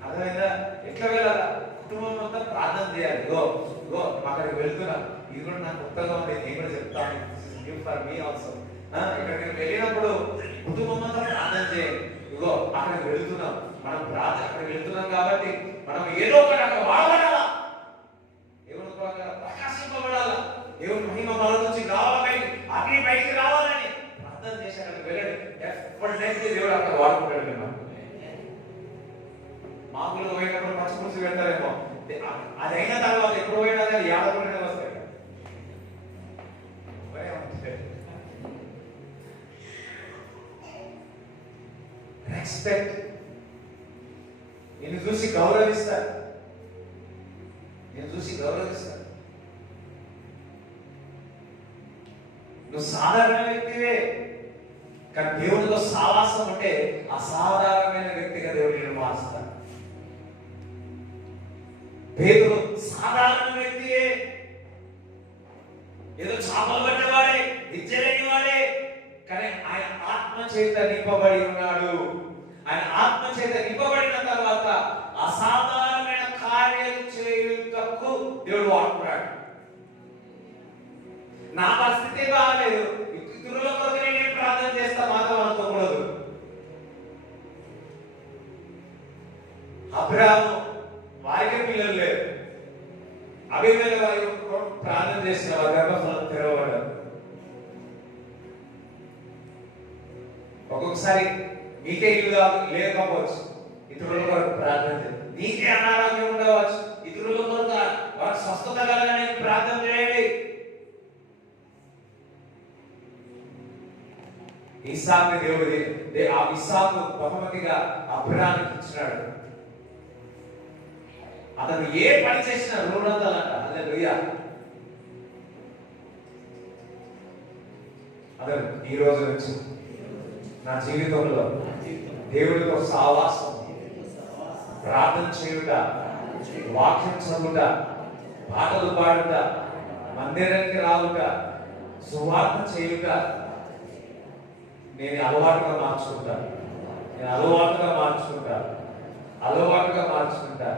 అర్థమైందా? ఎట్లా వెళ్ళాలా? కుటుంబం అంతా ప్రార్థన చేయాలి. ఇగో ఇగో అక్కడికి వెళ్తున్నాం, ఇది కూడా నాకు కొత్తగా ఉంది, నేను కూడా చెప్తాను, ఫర్ మీ ఆల్సో. ఇక్కడికి వెళ్ళినప్పుడు కుటుంబం అంతా ప్రార్థన చేయాలి. ఇగో అక్కడికి వెళ్తున్నాం, మనం ప్రార్థన అక్కడికి వెళ్తున్నాం కాబట్టి మనం ఏదో ఒకటి అక్కడ వాడబడాలా, దేవుని కొరకు ప్రకాశింపబడాలా, దేవుని మహిమ మన నుంచి రావాలని, అగ్ని బయటికి రావాలని ప్రార్థన చేసి అక్కడికి వెళ్ళండి. ఎప్పటికీ దేవుడు అక్కడ వాడుకుంటాడు. మనం మామూలుగా పోయినప్పుడు పచ్చి పులుసు పెడతారేమో, అది అయిన తర్వాత ఎప్పుడు పోయినా కానీ యాదకుండానే వస్తాయి. రెస్పెక్ట్, నిన్ను చూసి గౌరవిస్తారు, నేను చూసి గౌరవిస్తాను. నువ్వు సాధారణ వ్యక్తివే, కానీ దేవుడితో సావాసం ఉంటే అసాధారణమైన వ్యక్తిగా దేవుడు నేను మారుస్తాడు. పేతురు సాధారణ వ్యక్తియే, ఏదో చాపలు పట్టేవాడే, విద్య లేని వాడే, కానీ ఆయన ఆత్మ చేత నింపబడి ఉన్నాడు. ఆయన ఆత్మ చేత నింపబడిన తర్వాత అసాధారణమైన కార్యాలు చేయుటకు దేవుడు వాడుకున్నాడు. నా పరిస్థితి బాగాలేదు, ఇతరుల కొరకు నేను ప్రార్థన చేస్తా మాత్రం అనుకోకూడదు. అబ్రాహాము వారికి పిల్లలు లేరు, అభిమేల వారి ప్రార్థన చేసిన వారి గర్భఫలం తెరవబడ్డారు. ఒక్కొక్కసారి నీకే ఇల్లు లేకపోవచ్చు, ఇతరుల కొరకు ప్రార్థన చేయండి. నీకే అనారోగ్యం ఉండవచ్చు, ఇతరుల కొరకు వారికి స్వస్థత కలగాలని ప్రార్థన చేయండి. ఇస్సాకు దేవుడు ఆ ఇస్సాకు బహుమతిగా అబ్రాహాముకి ఇచ్చినాడు. అతను ఏ పని చేసినా రుణాలంట. హల్లెలూయా. అతను ఈ రోజు నుంచి నా జీవితంలో దేవుడితో సావాసం, ప్రార్థన చేయుట, వాక్యం చదువుట, పాటలు పాడుట, మందిరానికి రావుట, సువార్త చేయుట నేను అలవాటుగా మార్చుకుంటాను. అలవాటుగా మార్చుకుంటా.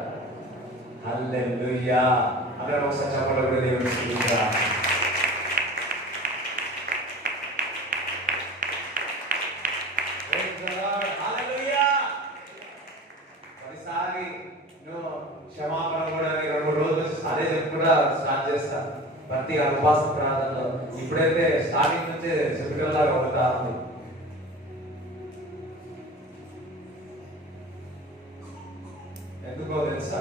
హల్లెలూయా. అందరూ ఒకసారి చెప్పగలిగిన దేవుని స్తుతించుదా. ప్రతిసారి నువ్వు క్షమాపణ కూడా 2-3 రోజులు అదే కూడా స్టార్ట్ చేస్తా ప్రతి ఉపవాస ప్రార్థనలో. ఇప్పుడైతే స్టార్టింగ్ నుంచే చెప్పుకెళ్ళాలి ఒక ఉంది. ఎందుకో తెలుసా?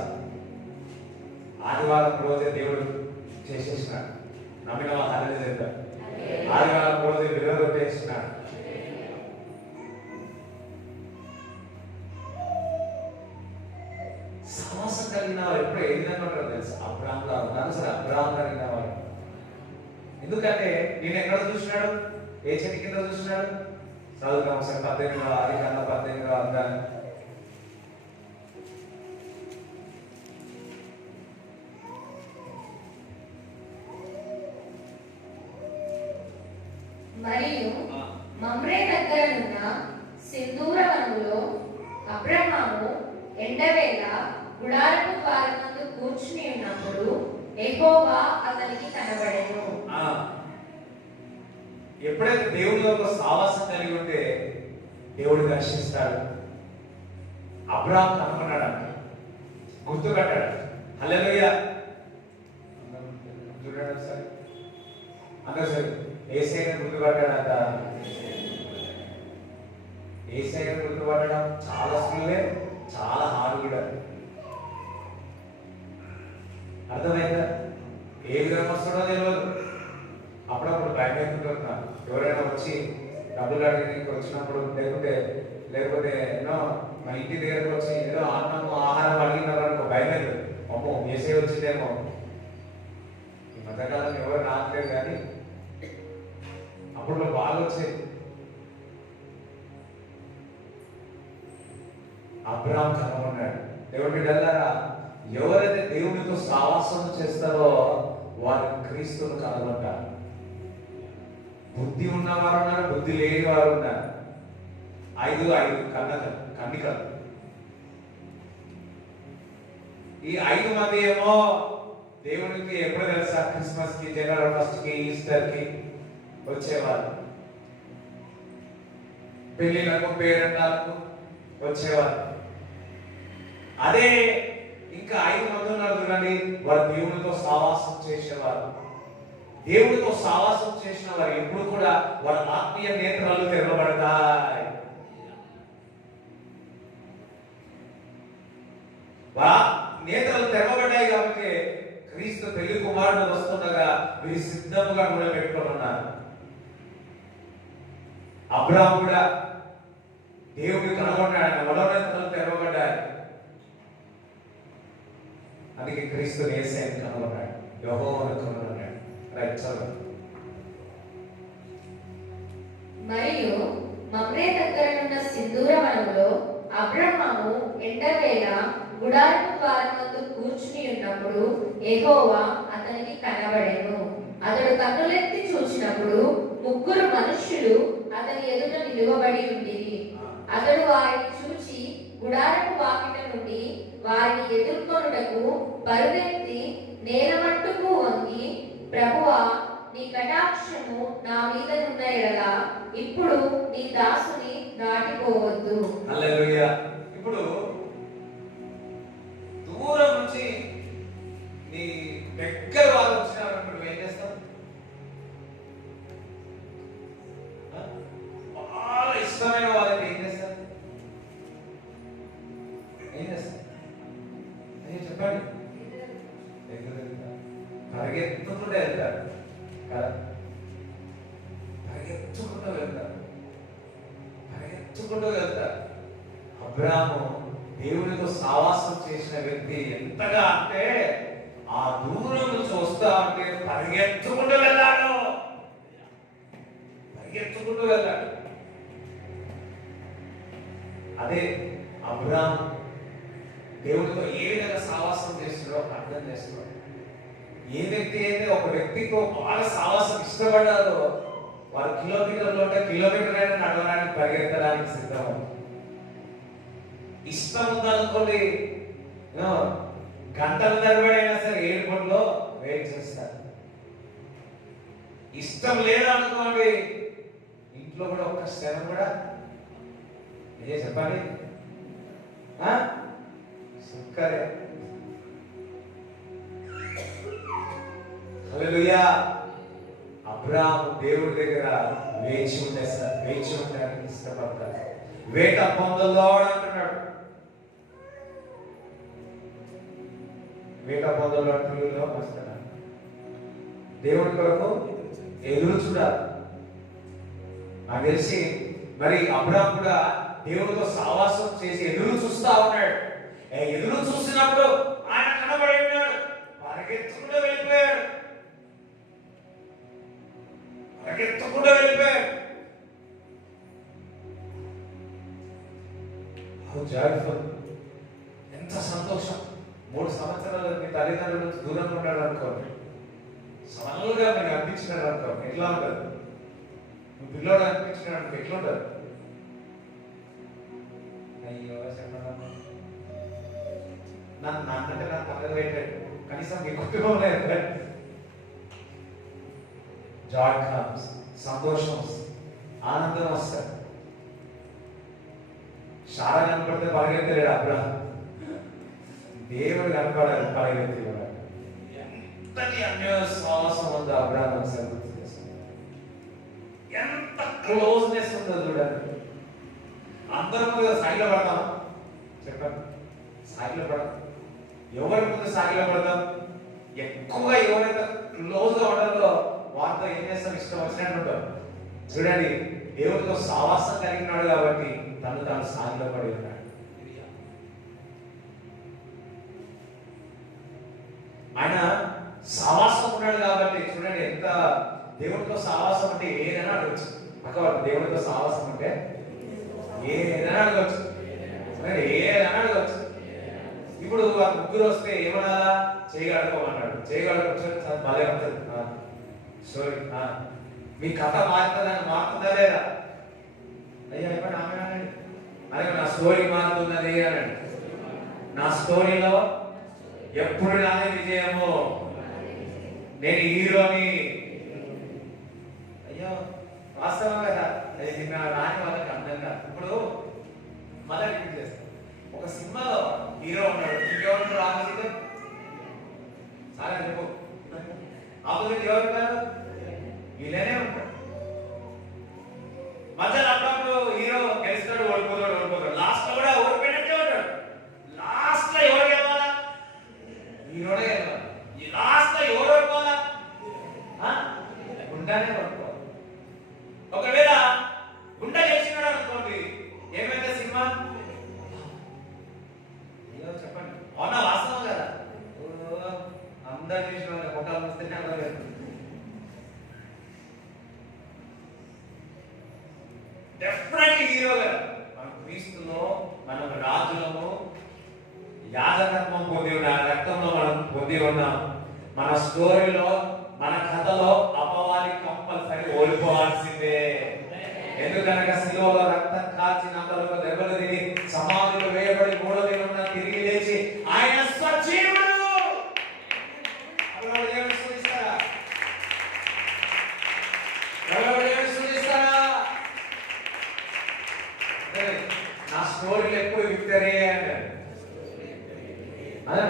ఆదివారం రోజే దేవుడు చేసేసినాడు. నమ్మిన వాళ్ళు చెప్పారు. ఆదివారం రోజే విరోధపేసినాడు. సాహసం కలిగిన వారు ఎప్పుడు ఏ విధంగా ఉంటారో తెలుసా? అబ్రాహాంలా ఉన్నారు. సరే, అబ్రాహాం కలిగిన వారు. ఎందుకంటే నేను ఎక్కడ చూసినాడు? ఏ చెట్టు కింద చూసినాడు? చదువుతాం ఒకసారి 18వ ఆదికాండం 18వ అధ్యాయం. మరియు మమ్రే దగ్గరనున్న సింధూర వనములో అబ్రహాము ఎండవేళ గుడారపు ద్వారమందు కూర్చుని ఉన్నప్పుడు యెహోవా అతనికి కనబడెను. ఎప్పుడైతే దేవుడితో ఒక సావాసం కలిగి ఉంటే దేవుడు దర్శిస్తాడు. అబ్రహాం కనుగొన్నాడు, గుర్తుపట్టాడు. హల్లెలూయా. చూడండి సార్, అందరూ సరే యేసయ్యను గుర్తుపట్టాడంట. యేసయ్యను గుర్తుపట్టడం చాలా సులువే, చాలా హార్డ్ కూడా. అర్థమైందా? ఏ విధంగా వస్తుందో తెలియదు. అప్పుడప్పుడు భయం అవుతుంటున్నా. ఎవరైనా వచ్చి డబ్బులు అడిగి వచ్చినప్పుడు, లేకపోతే ఎన్నో మా ఇంటి దగ్గరకు వచ్చి ఏదో అన్నం ఆహారం అడిగినారు అనుకో, భయం అవుతుంది. అమ్మో యేసయ్య వచ్చిందేమో. ఈ మధ్యకాలం ఎవరు రావట్లేదు, కానీ అప్పుడు బాగా వచ్చేది. అబ్రహాం కనుగొన్నాడు. దేవుడి బిడ్డలారా, ఎవరైతే దేవునితో సావాసం చేస్తారో వారు క్రీస్తును కనుగొంటారు. బుద్ధి ఉన్నవారు ఉన్నారు, బుద్ధి లేని వారు ఉన్నారు. 5 కన్నికలు. ఈ 5 మంది ఏమో దేవునికి ఎప్పుడు తెలుసా, క్రిస్మస్ కి, జనవరి 1 కి, ఈస్టర్ కి వచ్చేవాళ్ళు, పెళ్లిలకు పేరెంటాలకు వచ్చేవాళ్ళు. అదే ఇంకా 5 మంది ఉన్నారు చూడండి, వారు దేవునితో సావాసం చేసేవారు. దేవునితో సావాసం చేసిన వారు ఎప్పుడు కూడా వారి ఆత్మీయ నేత్రాలు తెరవబడతాయి. నేత్రాలు తెరవబడ్డాయి కాబట్టి క్రీస్తు పెళ్లి కుమారుడు వస్తుండగా వీరు సిద్ధముగా కూడా పెట్టుకొని ఉన్నారు. అబ్రాహాము కూడా దేవుడిని కనుగొన్నాడు, ఆయన వలనేత్రాలు తెరవబడ్డాయి. అందుకే క్రీస్తు యేసయ్యను కనుగొన్నాడు, యెహోవాను కనుగొన్నాడు. రైట్, చదువు. మరియు మమ్రే దగ్గరనున్న సింధూర వనములో అబ్రహాము ఎండవేళ గుడారపు ద్వారమందు కూర్చుని ఉన్నప్పుడు యెహోవా అతనికి కనబడెను. అతడు కన్నులెత్తి చూచినప్పుడు 3 మనుష్యులు అతని ఎదుట నిలువబడి ఉండిరి. అతడు వారిని చూచి గుడారపు వాకిట నుండి వారిని ఎదుర్కొనుటకు పరుగెత్తి నేలమట్టుకు వంగి, ప్రభువా, నీ కటాక్షము నా మీద నున్న ఎడల ఇప్పుడు నీ దాసుని దాటిపోవద్దు. హల్లెలూయా. ఇప్పుడు దూరం నుంచి నీ దగ్గర వాళ్ళు వచ్చినారనుకో, నువ్వు ఏం చేస్తావు? చాలా ఇష్టమైన వాళ్ళకి ఏం చేస్తారు? ఏం చేస్తారు? చెప్పండి. పరిగెత్తుకుంటూ వెళ్తారు కదా, పరిగెత్తుకుంటూ వెళ్తారు. అబ్రాహాము దేవునితో సావాసం చేసిన వ్యక్తి ఎంతగా అంటే ఆ దూరం నుంచి వస్తా అంటే పరిగెత్తుకుంటూ వెళ్ళాడు. అదే అబ్రాహాము దేవునితో ఏ విధంగా సావాసం చేస్తున్నాడో అర్థం చేస్తున్నాడు. ఏ వ్యక్తి అయితే ఒక వ్యక్తితో బాగా సావాసం ఇష్టపడ్డారో వారు కిలోమీటర్ అయినా నడవడానికి, పరిగెత్తడానికి సిద్ధం. ఇష్టం ఉందనుకోండి, గంటల తరబడి అయినా సరే ఎయిర్పోర్ట్ లో వెయిట్ చేస్తారు. ఇష్టం లేదనుకోండి, ఇంట్లో కూడా ఒక్క క్షణం కూడా చెప్పండి సుక్కరే. హల్లెలూయా. అబ్రాహాము దేవుడి దగ్గర వేచి ఉండడానికి ఇష్టపడతాడు. వెయిట్ అపాన్ ద లార్డ్ అంటున్నాడు. వెయిట్ అపాన్ ద లార్డ్ తెలుగులో వస్తున్నాడు. దేవుడి కొరకు ఎదురు చూడాలి. నాకు తెలిసి మరి అబ్రాహాము కూడా దేవుడితో సావాసం చేసి ఎదురు చూస్తా ఉన్నాడు. ఎదురు చూసినప్పుడు ఆయన కనబడి ఉన్నాడు, పరిగెత్తుకుంటూ వెళ్ళిపోయాడు. ఎంత సంతోషం. 3 సంవత్సరాలు మీ తల్లిదండ్రుల నుంచి దూరంగా ఉన్నాడు అనుకోండి, సడన్గా మీకు అనిపించినాడు అనుకోండి, ఎట్లా ఉంటుంది? నువ్వు పిల్లోడు అనిపించినాడు అనుకో, ఎట్లా ఉంటుంది? అయ్యో నన్ను అంటే నాకు పక్కన పెట్టాడు, కనీసం మీ కుటుంబంలో జాయ్ కమ్స్, సంతోషం వస్తుంది, ఆనందం వస్తుంది. శారా కనపడితే పరిగెత్తలేడు అబ్రాహాము, దేవుడు కనపడాలి పరిగెత్తలేడు. ఎంతటి అన్యోన్య సహవాసం ఉందో అబ్రాహాము గుర్తు చేస్తుంది. ఎంత క్లోజ్నెస్ ఉందో చూడండి. అందరం ముందు సాగిలో పడతాం, చెప్పండి, సాగిలో పడతాం. ఎవరి ముందు సాగిలో పడతాం? ఎక్కువగా ఎవరైతే క్లోజ్గా ఉండదో వారితో ఏం చేస్తాం, ఇష్టం వచ్చినట్టు ఉంటాం. చూడండి, దేవుడితో సావాసం కలిగినాడు కాబట్టి తాను సాగిలో పడి ఉన్నాడు. ఆయన సావాసం ఉన్నాడు కాబట్టి చూడండి, ఎంత దేవుడితో సావాసం అంటే ఏదైనా అడగచ్చు. పక్కవాడు దేవుడితో సావాసం అంటే ఏదైనా అడగచ్చు, ఏదైనా అడగచ్చు. ఇప్పుడు ఆ 3 వస్తే ఏమనాలా? చేయగలుగుతామన్నాడు. చేయగలుగుతాడు భలే ఉంటుంది. సారీ, మీ కథ మారుతుందా లేదా? అయ్యా ఇప్పుడు అదే నా స్టోరీ మారుతున్నది అనండి. నా స్టోరీలో ఎప్పుడు నాదే విజయము, నేను హీరోని. అయ్యో వాస్తవం కదా, అది నిన్న రాని వాళ్ళకి అర్థం కాదు. ఇప్పుడు మళ్ళీ రిపీట్ చేస్తాను. ఒక సినిమాలో హీరో ఉన్నాడు, ఇంకెవరు ఆపోజిట్? చాలా చెప్పు, ఆపోజిట్ ఎవరు ఉంటారు? వీళ్ళనే ఉంటాడు. మధ్యలో అప్పుడప్పుడు హీరో గెలుస్తాడు, ఓడిపోతాడు. లాస్ట్ లో కూడా ఓడిపోయినట్టే ఉంటాడు. లాస్ట్ లో ఎవరు గెలవాలా? హీరోనే గెలవాలి. ఈ లాస్ట్ లో ఎవరు ఓడిపోవాలా? గుండానే ఓడిపోవాలి. ఒకవేళ గుండా గెలిచినాడు అనుకోండి, ఏమైతే సినిమా? అయ్యో చెప్పండి, అవునా? వాస్తవం కదా? అందరు చూసిన వాళ్ళ ముఖాలు వస్తేనే అర్థం. డెఫినెట్లీ హీరో గారు. మన క్రీస్తులో మనం రాజులము, యాజకత్వం పొంది ఉన్నాం, రక్తంలో మనం పొంది ఉన్నాం. మన స్టోరీలో, మన కథలో అపవాది కంపల్సరీ ఓడిపోవాల్సిందే. ఎందుకనగా శిలువలో రక్తం కాల్చి నమ్మలకు దెబ్బలు తిని సమాధిలో వేయబడి 3వ దినాన తిరిగి లేచి ఆయన సజీవుడు. నా స్టోరీలు ఎక్కువ విక్టరీ అన్నాడు.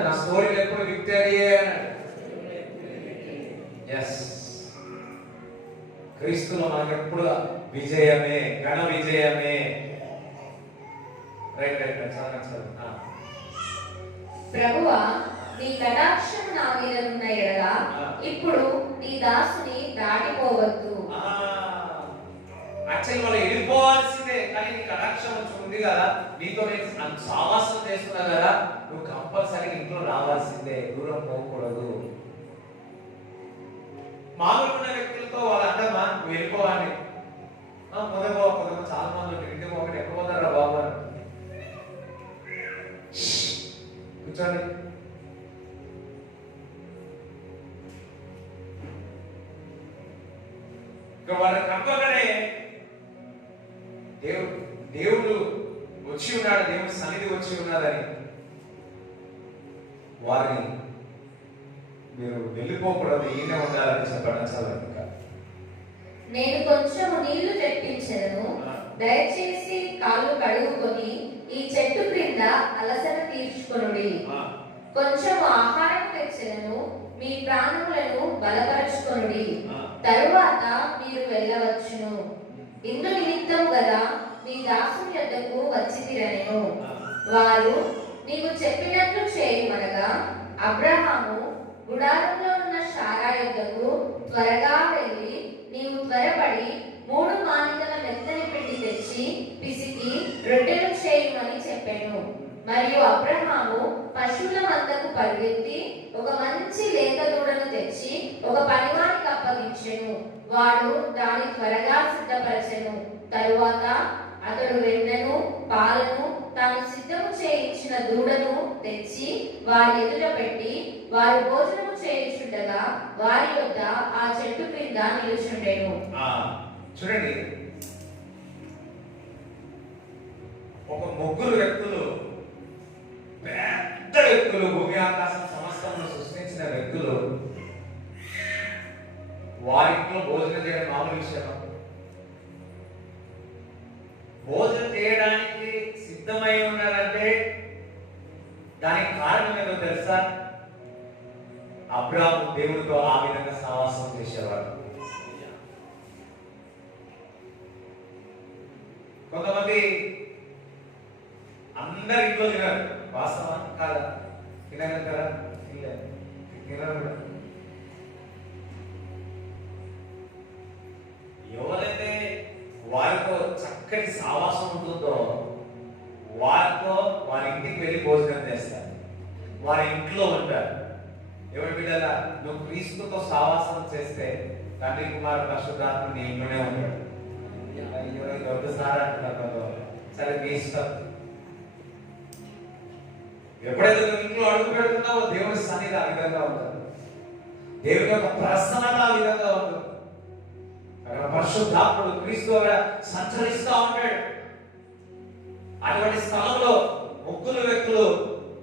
నా స్టోరీలు ఎక్కువ విక్టరీ అన్నాడు. ఎస్, క్రీస్తులో మనకు ఎప్పుడు విజయమే, ఘన విజయమే. రైట్ రైట్ చదవండి. ప్రభువా, నీ కటాక్షము నా మీద ఉన్న ఎడల ఇప్పుడు నీ దాసుని దాటిపోవద్దు. యాక్చువల్ వాళ్ళు వెళ్ళిపోవాల్సిందే, కానీ నీ కటాక్షం ఉంది కదా, నీతో నేను సావాసం చేస్తున్నా కదా, నువ్వు కంపల్సరీ ఇంట్లో రావాల్సిందే, దూరం పోకూడదు. మామూలుగా వ్యక్తులతో వాళ్ళు అంటామా నువ్వు వెళ్ళిపోవాలి, కొంతమంది చాలా మంది ఇంటికి ఒకటి ఎక్కడ పోతారా బాబు అని. కూర్చోండి. ఇంకా వాళ్ళ కంపగానే దేవుడు వచ్చి ఉన్నాడు, దేవుడి సన్నిధి వచ్చి ఉన్నదని వారిని మీరు వెళ్ళిపోకూడదు, ఈయన ఉండాలని చెప్పడం చదవండి. నేను కొంచెం నీళ్లు తెప్పించెదను, దయచేసి కాళ్ళు కడుగుకొని ఈ చెట్టు క్రింద అలసట తీర్చుకొనుడి. కొంచెం ఆహారం తెచ్చెదను, మీ ప్రాణములను బలపరచుకొనుడి. తరువాత మీరు వెళ్ళవచ్చును. ఇందు నిమిత్తం కదా మీ దాసుని యొద్దకు వచ్చితిరనెను. వారు నీవు చెప్పినట్లు చేయమనగా అబ్రహాము గుడారంలో ఉన్న శారా యొద్దకు త్వరగా వెళ్ళి నీవు త్వరపడి 3 మానికల మెత్తని పిండి తెచ్చి పిసికి రొట్టెలు చేయమని చెప్పాను. మరియు అబ్రహాము పశువుల మందకు పరిగెత్తి ఒక మంచి లేత దూడను తెచ్చి ఒక పనివానికి అప్పగించెను. వాడు దాన్ని త్వరగా సిద్ధపరచెను. తరువాత అతడు వెన్నను పాలను తాను సిద్ధము చేయించిన దూడను తెచ్చి వారి ఎదుట పెట్టి వారు భోజనము చేయించుండగా వారి యొద్ద ఆ చెట్టు క్రింద నిలుచుండెను. చూడండి, ఒక 3 వ్యక్తులు, పెద్ద వ్యక్తులు, భూమి ఆకాశం సమస్తమును సృష్టించిన వ్యక్తులు, వారింట్లో భోజనం చేయడం మామూలు విషయం. భోజనం చేయడానికి సిద్ధమై ఉన్నారంటే దానికి కారణం ఏదో తెలుసా? అబ్రాహాము దేవుడితో ఆ విధంగా సహవాసం చేసేవాడు. కొంతమంది అందరు ఇంట్లో తినరు, వాస్తవం కాదా? తినగలుగుతారా? తినరు. ఎవరైతే వారితో చక్కటి సావాసం ఉంటుందో వారితో వారి ఇంటికి వెళ్ళి భోజనం చేస్తారు, వారి ఇంట్లో ఉంటారు. ఎవరి బిడ్డలా నువ్వు క్రీస్తుతో సావాసం చేస్తే తండ్రి కుమారుడు పరిశుద్ధాత్మ నీ ఇంట్లోనే ఉంటాడు. అయ్యో ఇది ఒకసారి అంటున్నారు, సరే మీ ఇష్టం. ఎప్పుడైతే నువ్వు ఇంట్లో అడుగు పెడుతున్నావో దేవుడి సన్నిధి ఆ విధంగా ఉంటుంది, దేవుడి యొక్క ప్రసన్నత ఆ విధంగా ఉంటుంది. అక్కడ పరిశుద్ధాత్ముడు క్రీస్తు సంచరిస్తూ ఉంటాడు. అటువంటి స్థలంలో 3 వ్యక్తులు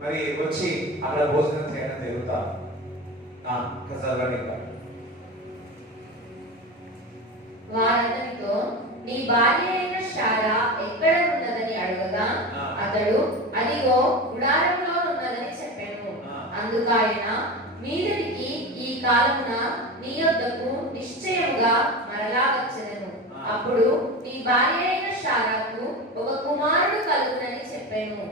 మరి వచ్చి అక్కడ భోజనం చేయడం జరుగుతా. వారతనితో నీ భార్య అయిన శారా ఎక్కడ ఉన్నదని అడగగా అతడు అదిగో గుడారంలో ఉన్నదని చెప్పాను. అందుకాయన మీదటికి ఈ కాలమున నీ యొద్దకు నిశ్చయముగా మరలా వచ్చెదను. అప్పుడు నీ భార్య అయిన శారాకు ఒక కుమారుడు కలుగునని చెప్పాను.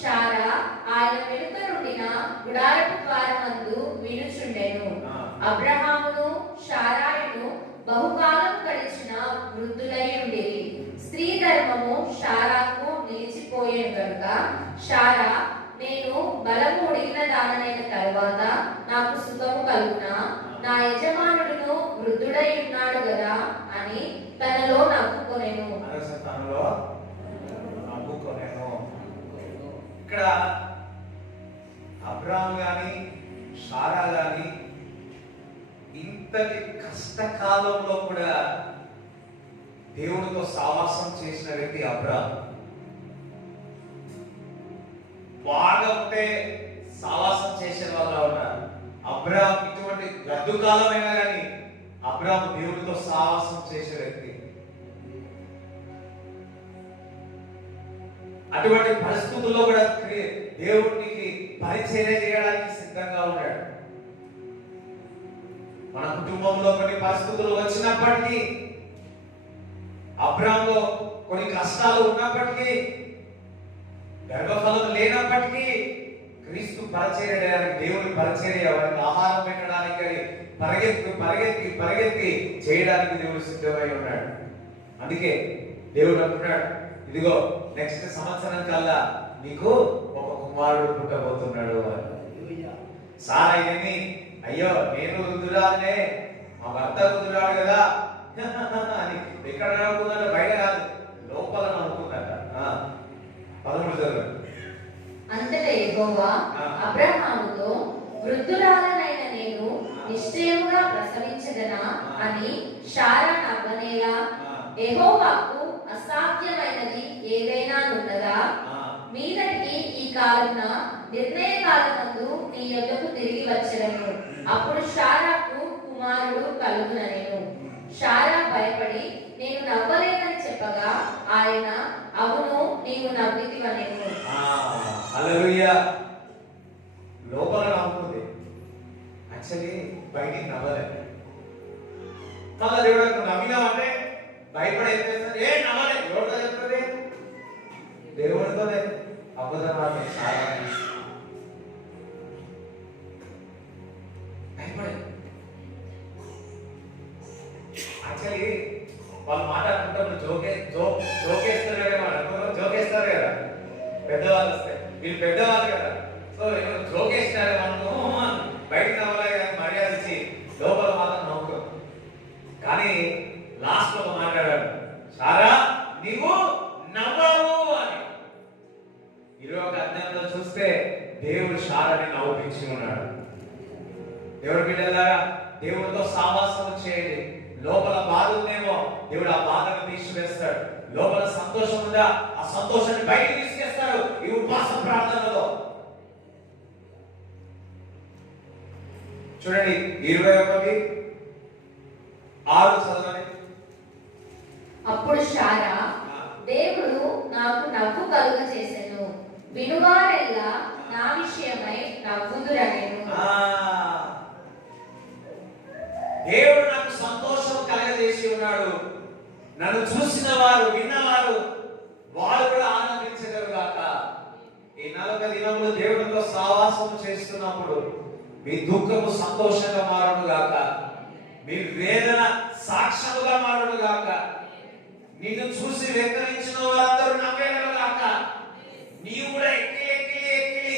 శారా ఆయన వెనుక నుండిన గుడారపు ద్వారమందు వినుచుండెను. అబ్రహామును శారాయును బహుకాలం గడిచిన వృద్ధులై ఉండిరి. స్త్రీ ధర్మము శారాకు నిలిచిపోయేను కనుక శారా నేను బలము ఉడిగిన దానైన తరువాత నాకు సుఖము కలుగునా, నా యజమానుడును వృద్ధుడై ఉన్నాడు కదా అని తనలో నవ్వుకొనెను. ఇక్కడ అబ్రాహాము గాని శారా గాని ఇంతటి కష్టకాలంలో కూడా దేవుడితో సావాసం చేసిన వ్యక్తి అబ్రాహాము. బాగా ఉంటే సావాసం చేసే వాళ్ళు ఉన్నారు. అబ్రాహాము ఇటువంటి గడ్డు కాలమైనా కానీ అబ్రాహాము దేవుడితో సావాసం చేసే వ్యక్తి. అటువంటి పరిస్థితుల్లో కూడా దేవుడికి పరిచర్య చేయడానికి సిద్ధంగా ఉన్నాడు. మన కుటుంబంలో కొన్ని పరిస్థితులు వచ్చినప్పటికీ, అబ్రాహాములో కొన్ని కష్టాలు ఉన్నప్పటికీ, గర్భఫలం లేనప్పటికీ క్రీస్తు పరిచర్య చేయడానికి, దేవుని పరిచర్య వారికి ఆహారం పెట్టడానికి పరిగెత్తి చేయడానికి దేవుడు సిద్ధమై ఉన్నాడు. అందుకే దేవుడు అంటున్నాడు, ఇదిగో నెక్స్ట్ సంవత్సరం కల్లా నీకు ఒక కుమారుడు పుట్టబోతున్నాడు. సారా ఇవన్నీ అయ్యో నేను వృద్ధురాలనే, మా భర్త వృద్ధురాడు కదా అని ఎక్కడ నవ్వుకుందంటే బయట కాదు, లోపల నవ్వుకుందట. 13 అంతటా యెహోవా అబ్రహాముతో వృద్ధురాలనైన నేను నిశ్చయముగా ప్రసవించదనా అని శారా నవ్వనేలా, యెహోవాకు అసాధ్యమైనది ఏదైనా ఉన్నదా? మీదటికి ఈ కాలమున నిర్ణయ కాలమందు నీ యొద్దకు తిరిగి వచ్చెదను. అప్పుడు శారాకు కుమారుడు కలుగుననెను. శారా భయపడి నేను నవ్వలేదని చెప్పగా ఆయన అవును నీవు నవ్వితివనెను. హల్లెలూయా. లోపల నవ్వుతుంది, యాక్చువల్లీ బయటికి నవ్వలేదు. మళ్ళా దేవుడు నవ్వినామంటే భయపడి ఏం చేస్తారు? ఏ నవ్వలే, ఎవరితో చెప్తుంది? దేవుడితోనే అబద్ధం ఆడి భయపడే. యాక్చువల్లీ వాళ్ళు మాట్లాడుకుంటారు, జోకేస్తారు కదా, జోకేస్తారు కదా పెద్దవాళ్ళు వస్తే. వీళ్ళు పెద్దవాళ్ళు కదా, సో జోకేసినారు మనము బయట నవ్వలే కానీ మర్యాద ఇచ్చి లోపల మాత్రం నవ్వుకో. కానీ లాస్ట్ లో మాట్లాడాడు, సారా నీవు నవ్వవు అని. 21 అధ్యాయంలో చూస్తే దేవుడు శారాని నవ్వించి ఉన్నాడు. దేవుడు బిడ్డలారా, దేవుడితో సావాసం చేయండి. లోపల బాధ ఉందేమో దేవుడు ఆ బాధను తీసివేస్తాడు. లోపల సంతోషం ఉందా ఆ సంతోషాన్ని బయటకు తీసుకెస్తాడు ఈ ఉపవాస ప్రార్థనలో. చూడండి 21:6 చదవండి. అప్పుడు శారా దేవుడు నాకు నవ్వు కలుగ చేసెను, వినువారెల్లా నా విషయమై నవ్వుదురనెను. దేవుడు నాకు సంతోషం కలగజేసి ఉన్నాడు. నన్ను చూసిన వారు విన్నవారు వారు కూడా ఆనందించగలుగాక. ఈ 40 దినములు దేవుడితో సావాసం చేస్తున్నప్పుడు మీ దుఃఖము సంతోషంగా మారును గాక, మీ వేదన సాక్ష్యముగా మారును గాక, నిన్ను చూసి వెక్కరించిన వారందరూ నవ్వేగలరు గాక. నీవు కూడా ఎక్కి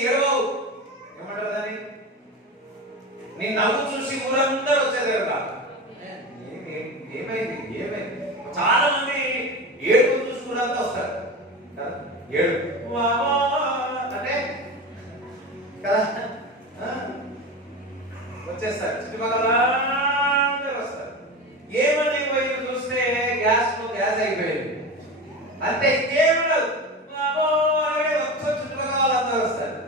ఏడవవు, ఏమంటారు నీ నవ్వు చూసి ఊరందరూ వచ్చేదారు కాక. ఏమైంది చాలా మంది ఏడు చూసుకున్నంత వస్తారు ఏడు అంటే కదా, వచ్చేస్తారు చుట్టుపక్కల వస్తారు. ఏమని పోయి చూస్తే గ్యాస్ అయిపోయింది అంతే, ఇంకేం చుట్టుపక్కల వాళ్ళందరూ వస్తారు.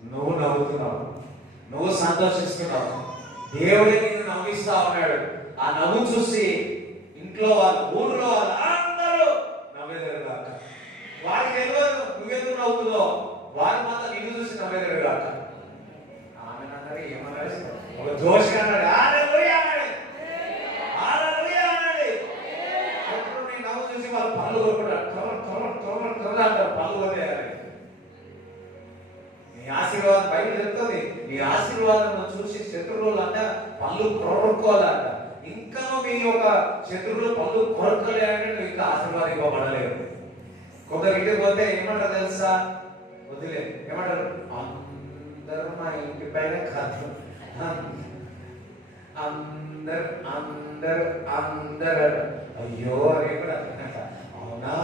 నువ్వు నవ్వుతున్నావు, నువ్వు సంతోషిస్తున్నావు, దేవుడే నిన్ను నవ్విస్తా ఉన్నాడు. ఆ నవ్వు చూసి ఇంట్లో వాళ్ళు, ఊళ్ళో వాళ్ళు అందరూ నవ్వేదరుగాక. వారికి తెలియదు నువ్వెందుకు నవ్వుతున్నావు, వారి మాత్రం నిన్ను చూసి నవ్వేదరుగాక. ఆమె అన్నారు, ఏమన్నాడు, ఒక జోషి అన్నాడు, హల్లెలూయా అన్నాడు, హల్లెలూయా అన్నాడు. ఎప్పుడు నీ నవ్వు చూసి వాళ్ళు పళ్ళు కొట్టుకుంటారు, అంటారు, పళ్ళు కొట్టేయాలి. నీ ఆశీర్వాదం బయట చెప్తుంది, నీ ఆశీర్వాదం చూసి శత్రువులు అంట పళ్ళు కొరుక్కోవాలంట. ఇంకా మీ యొక్క శత్రువులు పళ్ళు కొరకలే అంటే నువ్వు ఇంకా ఆశీర్వాదం ఇవ్వబడలేవు. కొందరు ఇంటికి పోతే ఏమంటారు తెలుసా, వదిలే ఏమంటారు, అందరూ మా ఇంటి పైన కాదు, అందరు అందరు అందరు అయ్యో అరే కూడా అవునా.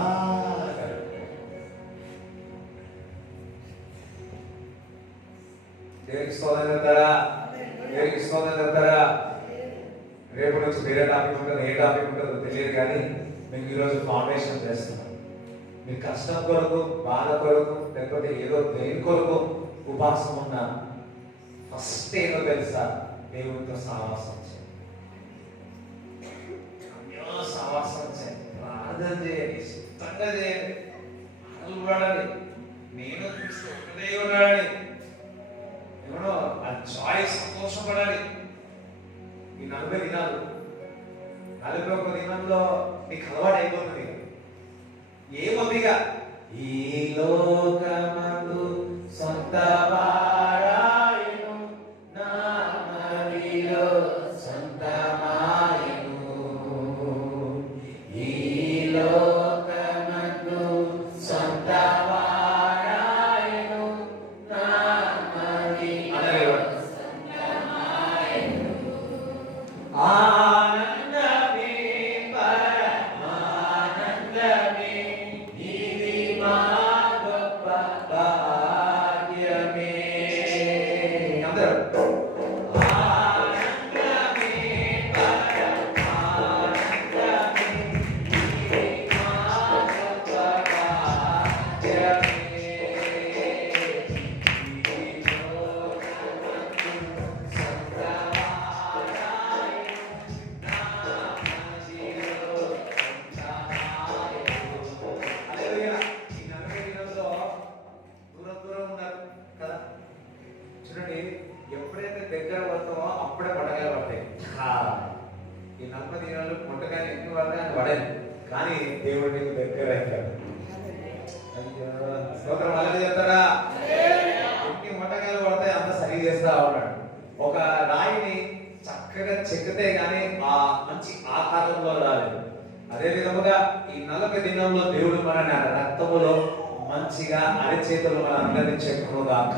దేవునికి స్తోత్రం చెప్తారా, దేవునికి స్తోత్రం చెప్తారా. రేపు నుంచి వేరే టాపిక్ ఉంటుంది, ఏ టాపిక్ ఉంటుందో తెలియదు, కానీ మేము ఈరోజు ఫౌండేషన్ చేస్తున్నాం. మీ కష్టం కొరకు, బాధ కొరకు, లేకపోతే ఏదో దేని కొరకు ఉపాసం ఉన్నా ఫస్ట్ ఏదో తెలుసా, దేవునితో సహవాసం చేయండి, సహవాసం చేయండి, ప్రార్థన చేయండి, ఇష్టంగా చేయండి, అలవాడాలి. నేను చూస్తే ఒకటే ఉండాలి, ఏమో ఆ జాయ్ సంతోషపడాలి. ఈ 40 దినాలు 41 దినంలో నీకు అలవాటు అయిపోతుంది. ఏమొద్దిగా ఈ లోకమందు సొంత వారాయను, నా మదిలో సొంతమాయను. ఈ లోకమందు సొంత వారాయను, నా మదిలో సొంతమాయను. ఆనందమే పరమానందమే, ఇది మా గొప్ప భాగ్యమే. అందరూ ఆనందమే పరమానందమే, ఇది మా గొప్ప భాగ్యమే. చూడండి, ఎప్పుడైతే దగ్గర పడతామో అప్పుడే పొట్టకాయలు పడతాయి. ఈ 40 దినాలు పొట్టకాయలు ఎక్కువ పడతాయి అని పడేది, కానీ దేవుడు నీకు దగ్గర అవుతాడు. స్తోత్రం అలాగే చెప్తారా. ఎన్ని పొట్టకాయలు పడతాయి అంత సరి చేస్తా ఉన్నాడు. ఒక రాయిని చక్కగా చెక్కితే గానీ ఆ మంచి ఆకారంలో రాలేదు. అదే విధముగా ఈ 40 దినంలో దేవుడు మన రక్తములో మంచిగా అరచేతులు మన అందరినీ చెక్కును గాక.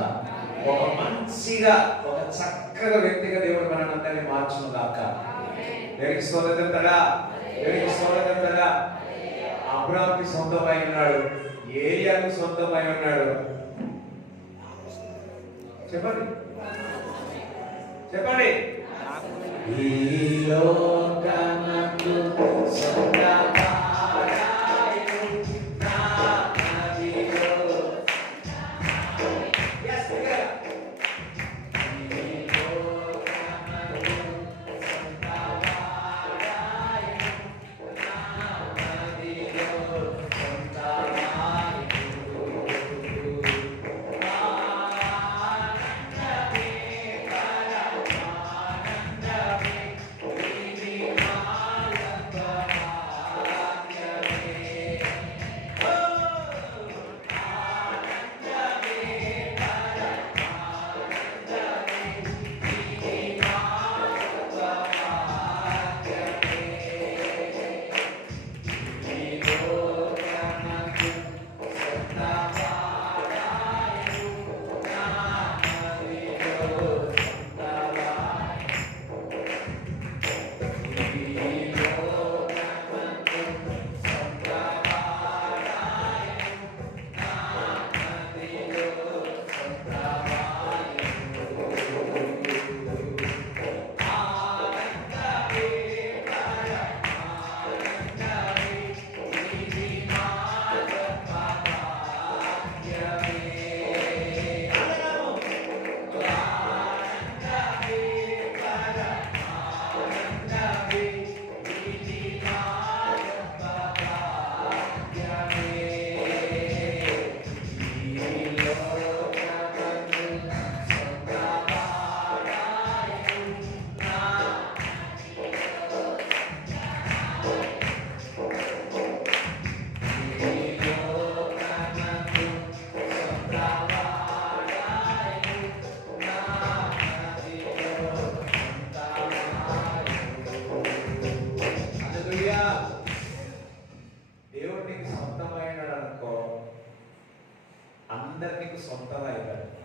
ఒక మంచిగా, ఒక చక్కగా వ్యక్తిగా దేవుడు మన అందరినీ మార్చును గాక. దేవునికి స్తోత్రం చెప్తారా, దేవునికి స్తోత్రం చెప్తారా. అబ్రాహాముకి సొంతమై ఉన్నాడు, ఏలియాకు సొంతమై ఉన్నాడు. చెప్పండి చెప్పండి. ఈ లోకమందు సొంత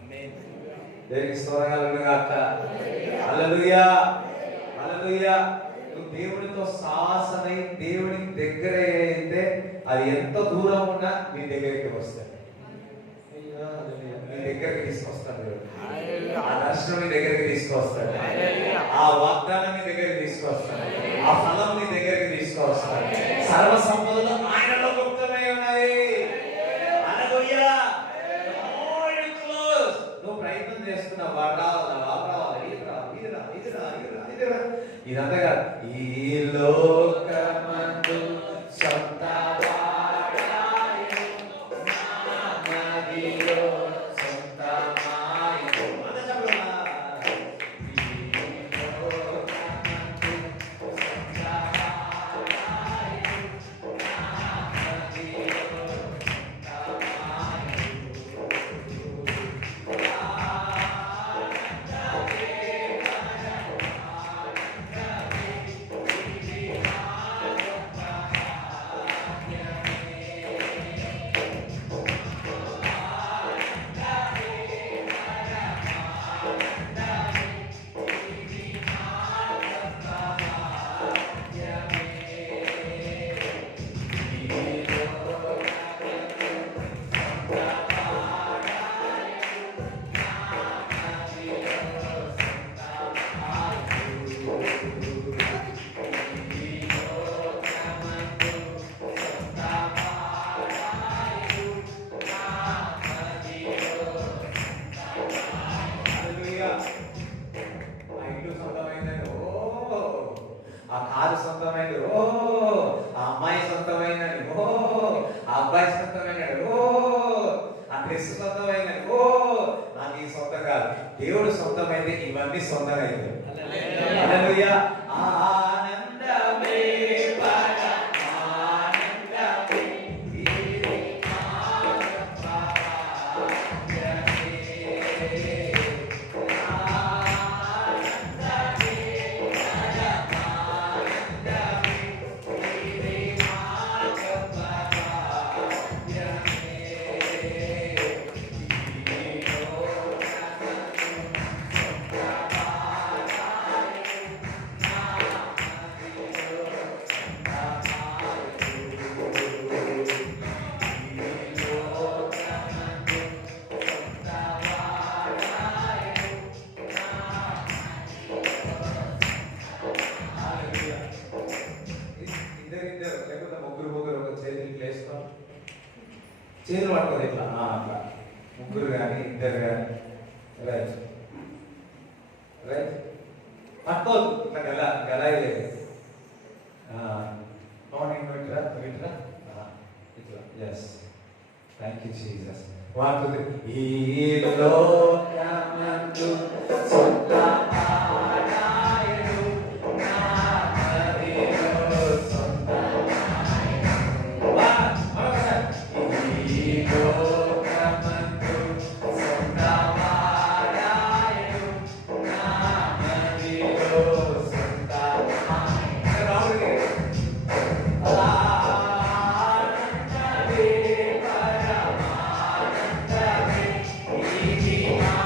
దేవునికి స్తోత్రం కలుగును గాక. హల్లెలూయా హల్లెలూయా. నువ్వు దేవునితో సాసనై దేవునికి దగ్గర అయితే అది ఎంత దూరం ఉన్నా నీ దగ్గరికి వస్తాయి. నీ దగ్గరికి తీసుకొస్తాడు దేవుడు. ఆ దర్శనం నీ దగ్గరికి తీసుకొస్తాడు. ఆ వాగ్దానం నీ దగ్గరికి తీసుకొస్తాడు. ఆ ఫలం నీ దగ్గరికి తీసుకొస్తాడు. సర్వ సంపదలు ఆయనలో గుప్తమై ఉన్నాయి. హల్లెలూయా. నువ్వు ప్రయత్నం చేస్తున్నావు, వాడు రావాలా, వాడు రావాలి, ఇదంతా కాదు. ఈ లోకమందు సొంత ఆ కారు సొంతమైనది, ఓ ఆ అమ్మాయి సొంతమైనది, ఓ ఆ అబ్బాయి సొంతమైనది, ఓ ఆ డ్రెస్ సొంతమైనది, ఓ నాకు ఈ సొంతం కాదు. దేవుడు సొంతమైతే ఇవన్నీ సొంతమైంది. హల్లెలూయా. ఆనందమే పరమానందమే ఇది లేకపోతే ముగ్గురు ఒక చేతులు వేసుకో, చేతులు పట్టుకోదు ఇట్లా అట్లా ముగ్గురు కానీ ఇద్దరు కానీ రైట్ రైట్ పట్టుకోదు ఇట్లా గల లేదు. ఇట్లా ఇట్లా ఎస్ థ్యాంక్ యూ జీసస్. ఈ లోకమందు సొంత He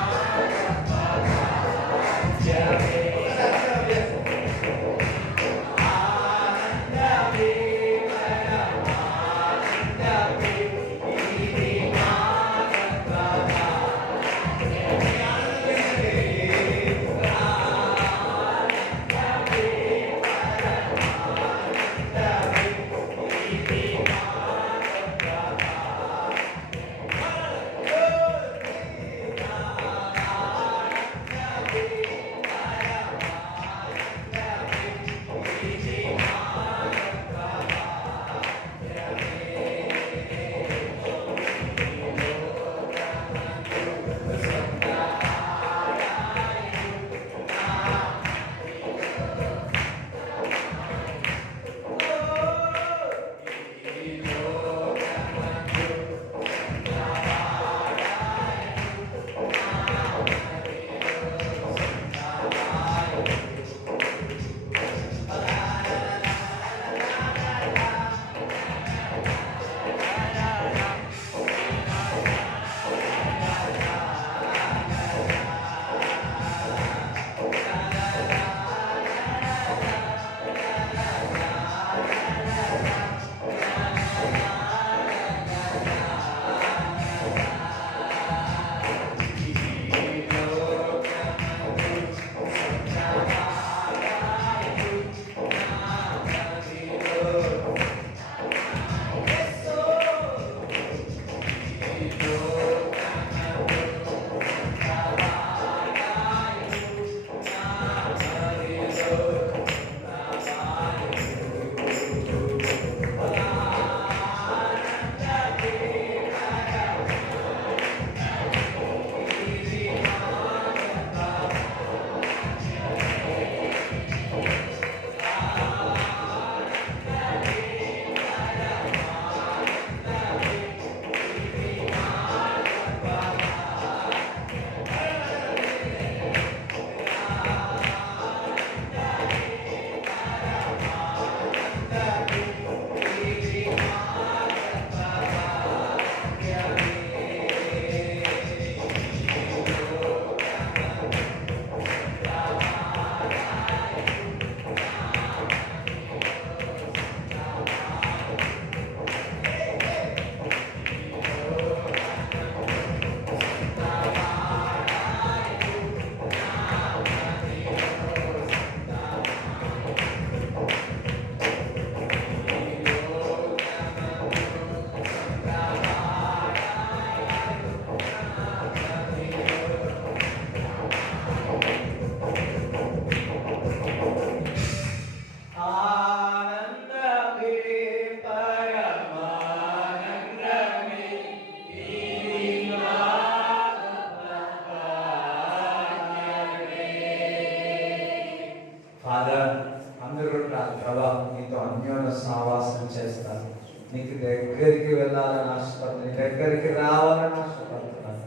సావాసం చేస్తాను. నీకు దగ్గరికి వెళ్ళాలని ఆశపడుతున్నాను, నీ దగ్గరికి రావాలని ఆశపడుతున్నాను.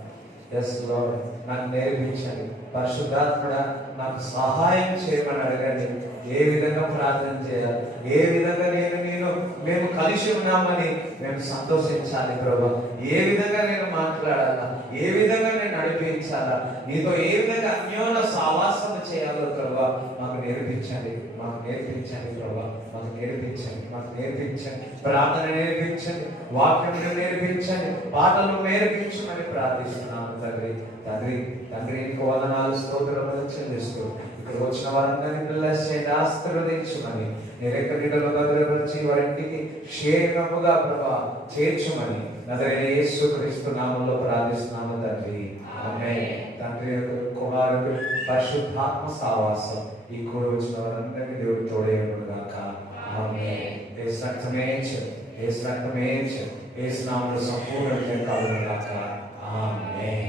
ఎస్ లార్డ్, నాకు నేర్పించండి. పరిశుద్ధాత్ముడా, నాకు సహాయం చేయమని అడగండి. ఏ విధంగా ప్రార్థన చేయాలి, ఏ విధంగా మేము కలిసి ఉన్నామని మేము సంతోషించాలి ప్రభా, ఏ విధంగా నేను మాట్లాడాలా, ఏ విధంగా నేను నడిపించాలా, నీతో ఏ విధంగా అన్యోన్య సావాసం చేయాలో ప్రభా మాకు నేర్పించండి. మాకు నేర్పించండి ప్రభా, మాకు నేర్పించండి, మాకు నేర్పించండి. ప్రార్థన నేర్పించండి, వాక్యం నేర్పించండి, పాటలు నేర్పించమని ప్రార్థిస్తున్నాను తండ్రి. తండ్రి నీకు వందనాలు, స్తోత్రములు చెల్లిస్తూ ఇక్కడ వచ్చిన వారందరినీ బ్లెస్ చేయండి, ఆశీర్వదించుమని, నిరెక్కడిలో భద్రపరిచి వారింటికి క్షేమముగా ప్రభా చేర్చుమని నజరేయుడైన యేసుక్రీస్తు నామములో ప్రార్థిస్తున్నాము తండ్రి. ఆమేన్. తండ్రి యొక్క కుమారుడు పరిశుద్ధాత్మ సావాసం ఈ కూడి వచ్చిన వారందరికీ దేవుడు తోడేయును గాక. ఆమేన్. యేసు రక్తమే చాలు, యేసు రక్తమే చాలు, యేసు నామములో సంపూర్ణ విజయం కలుగును గాక. ఆమేన్.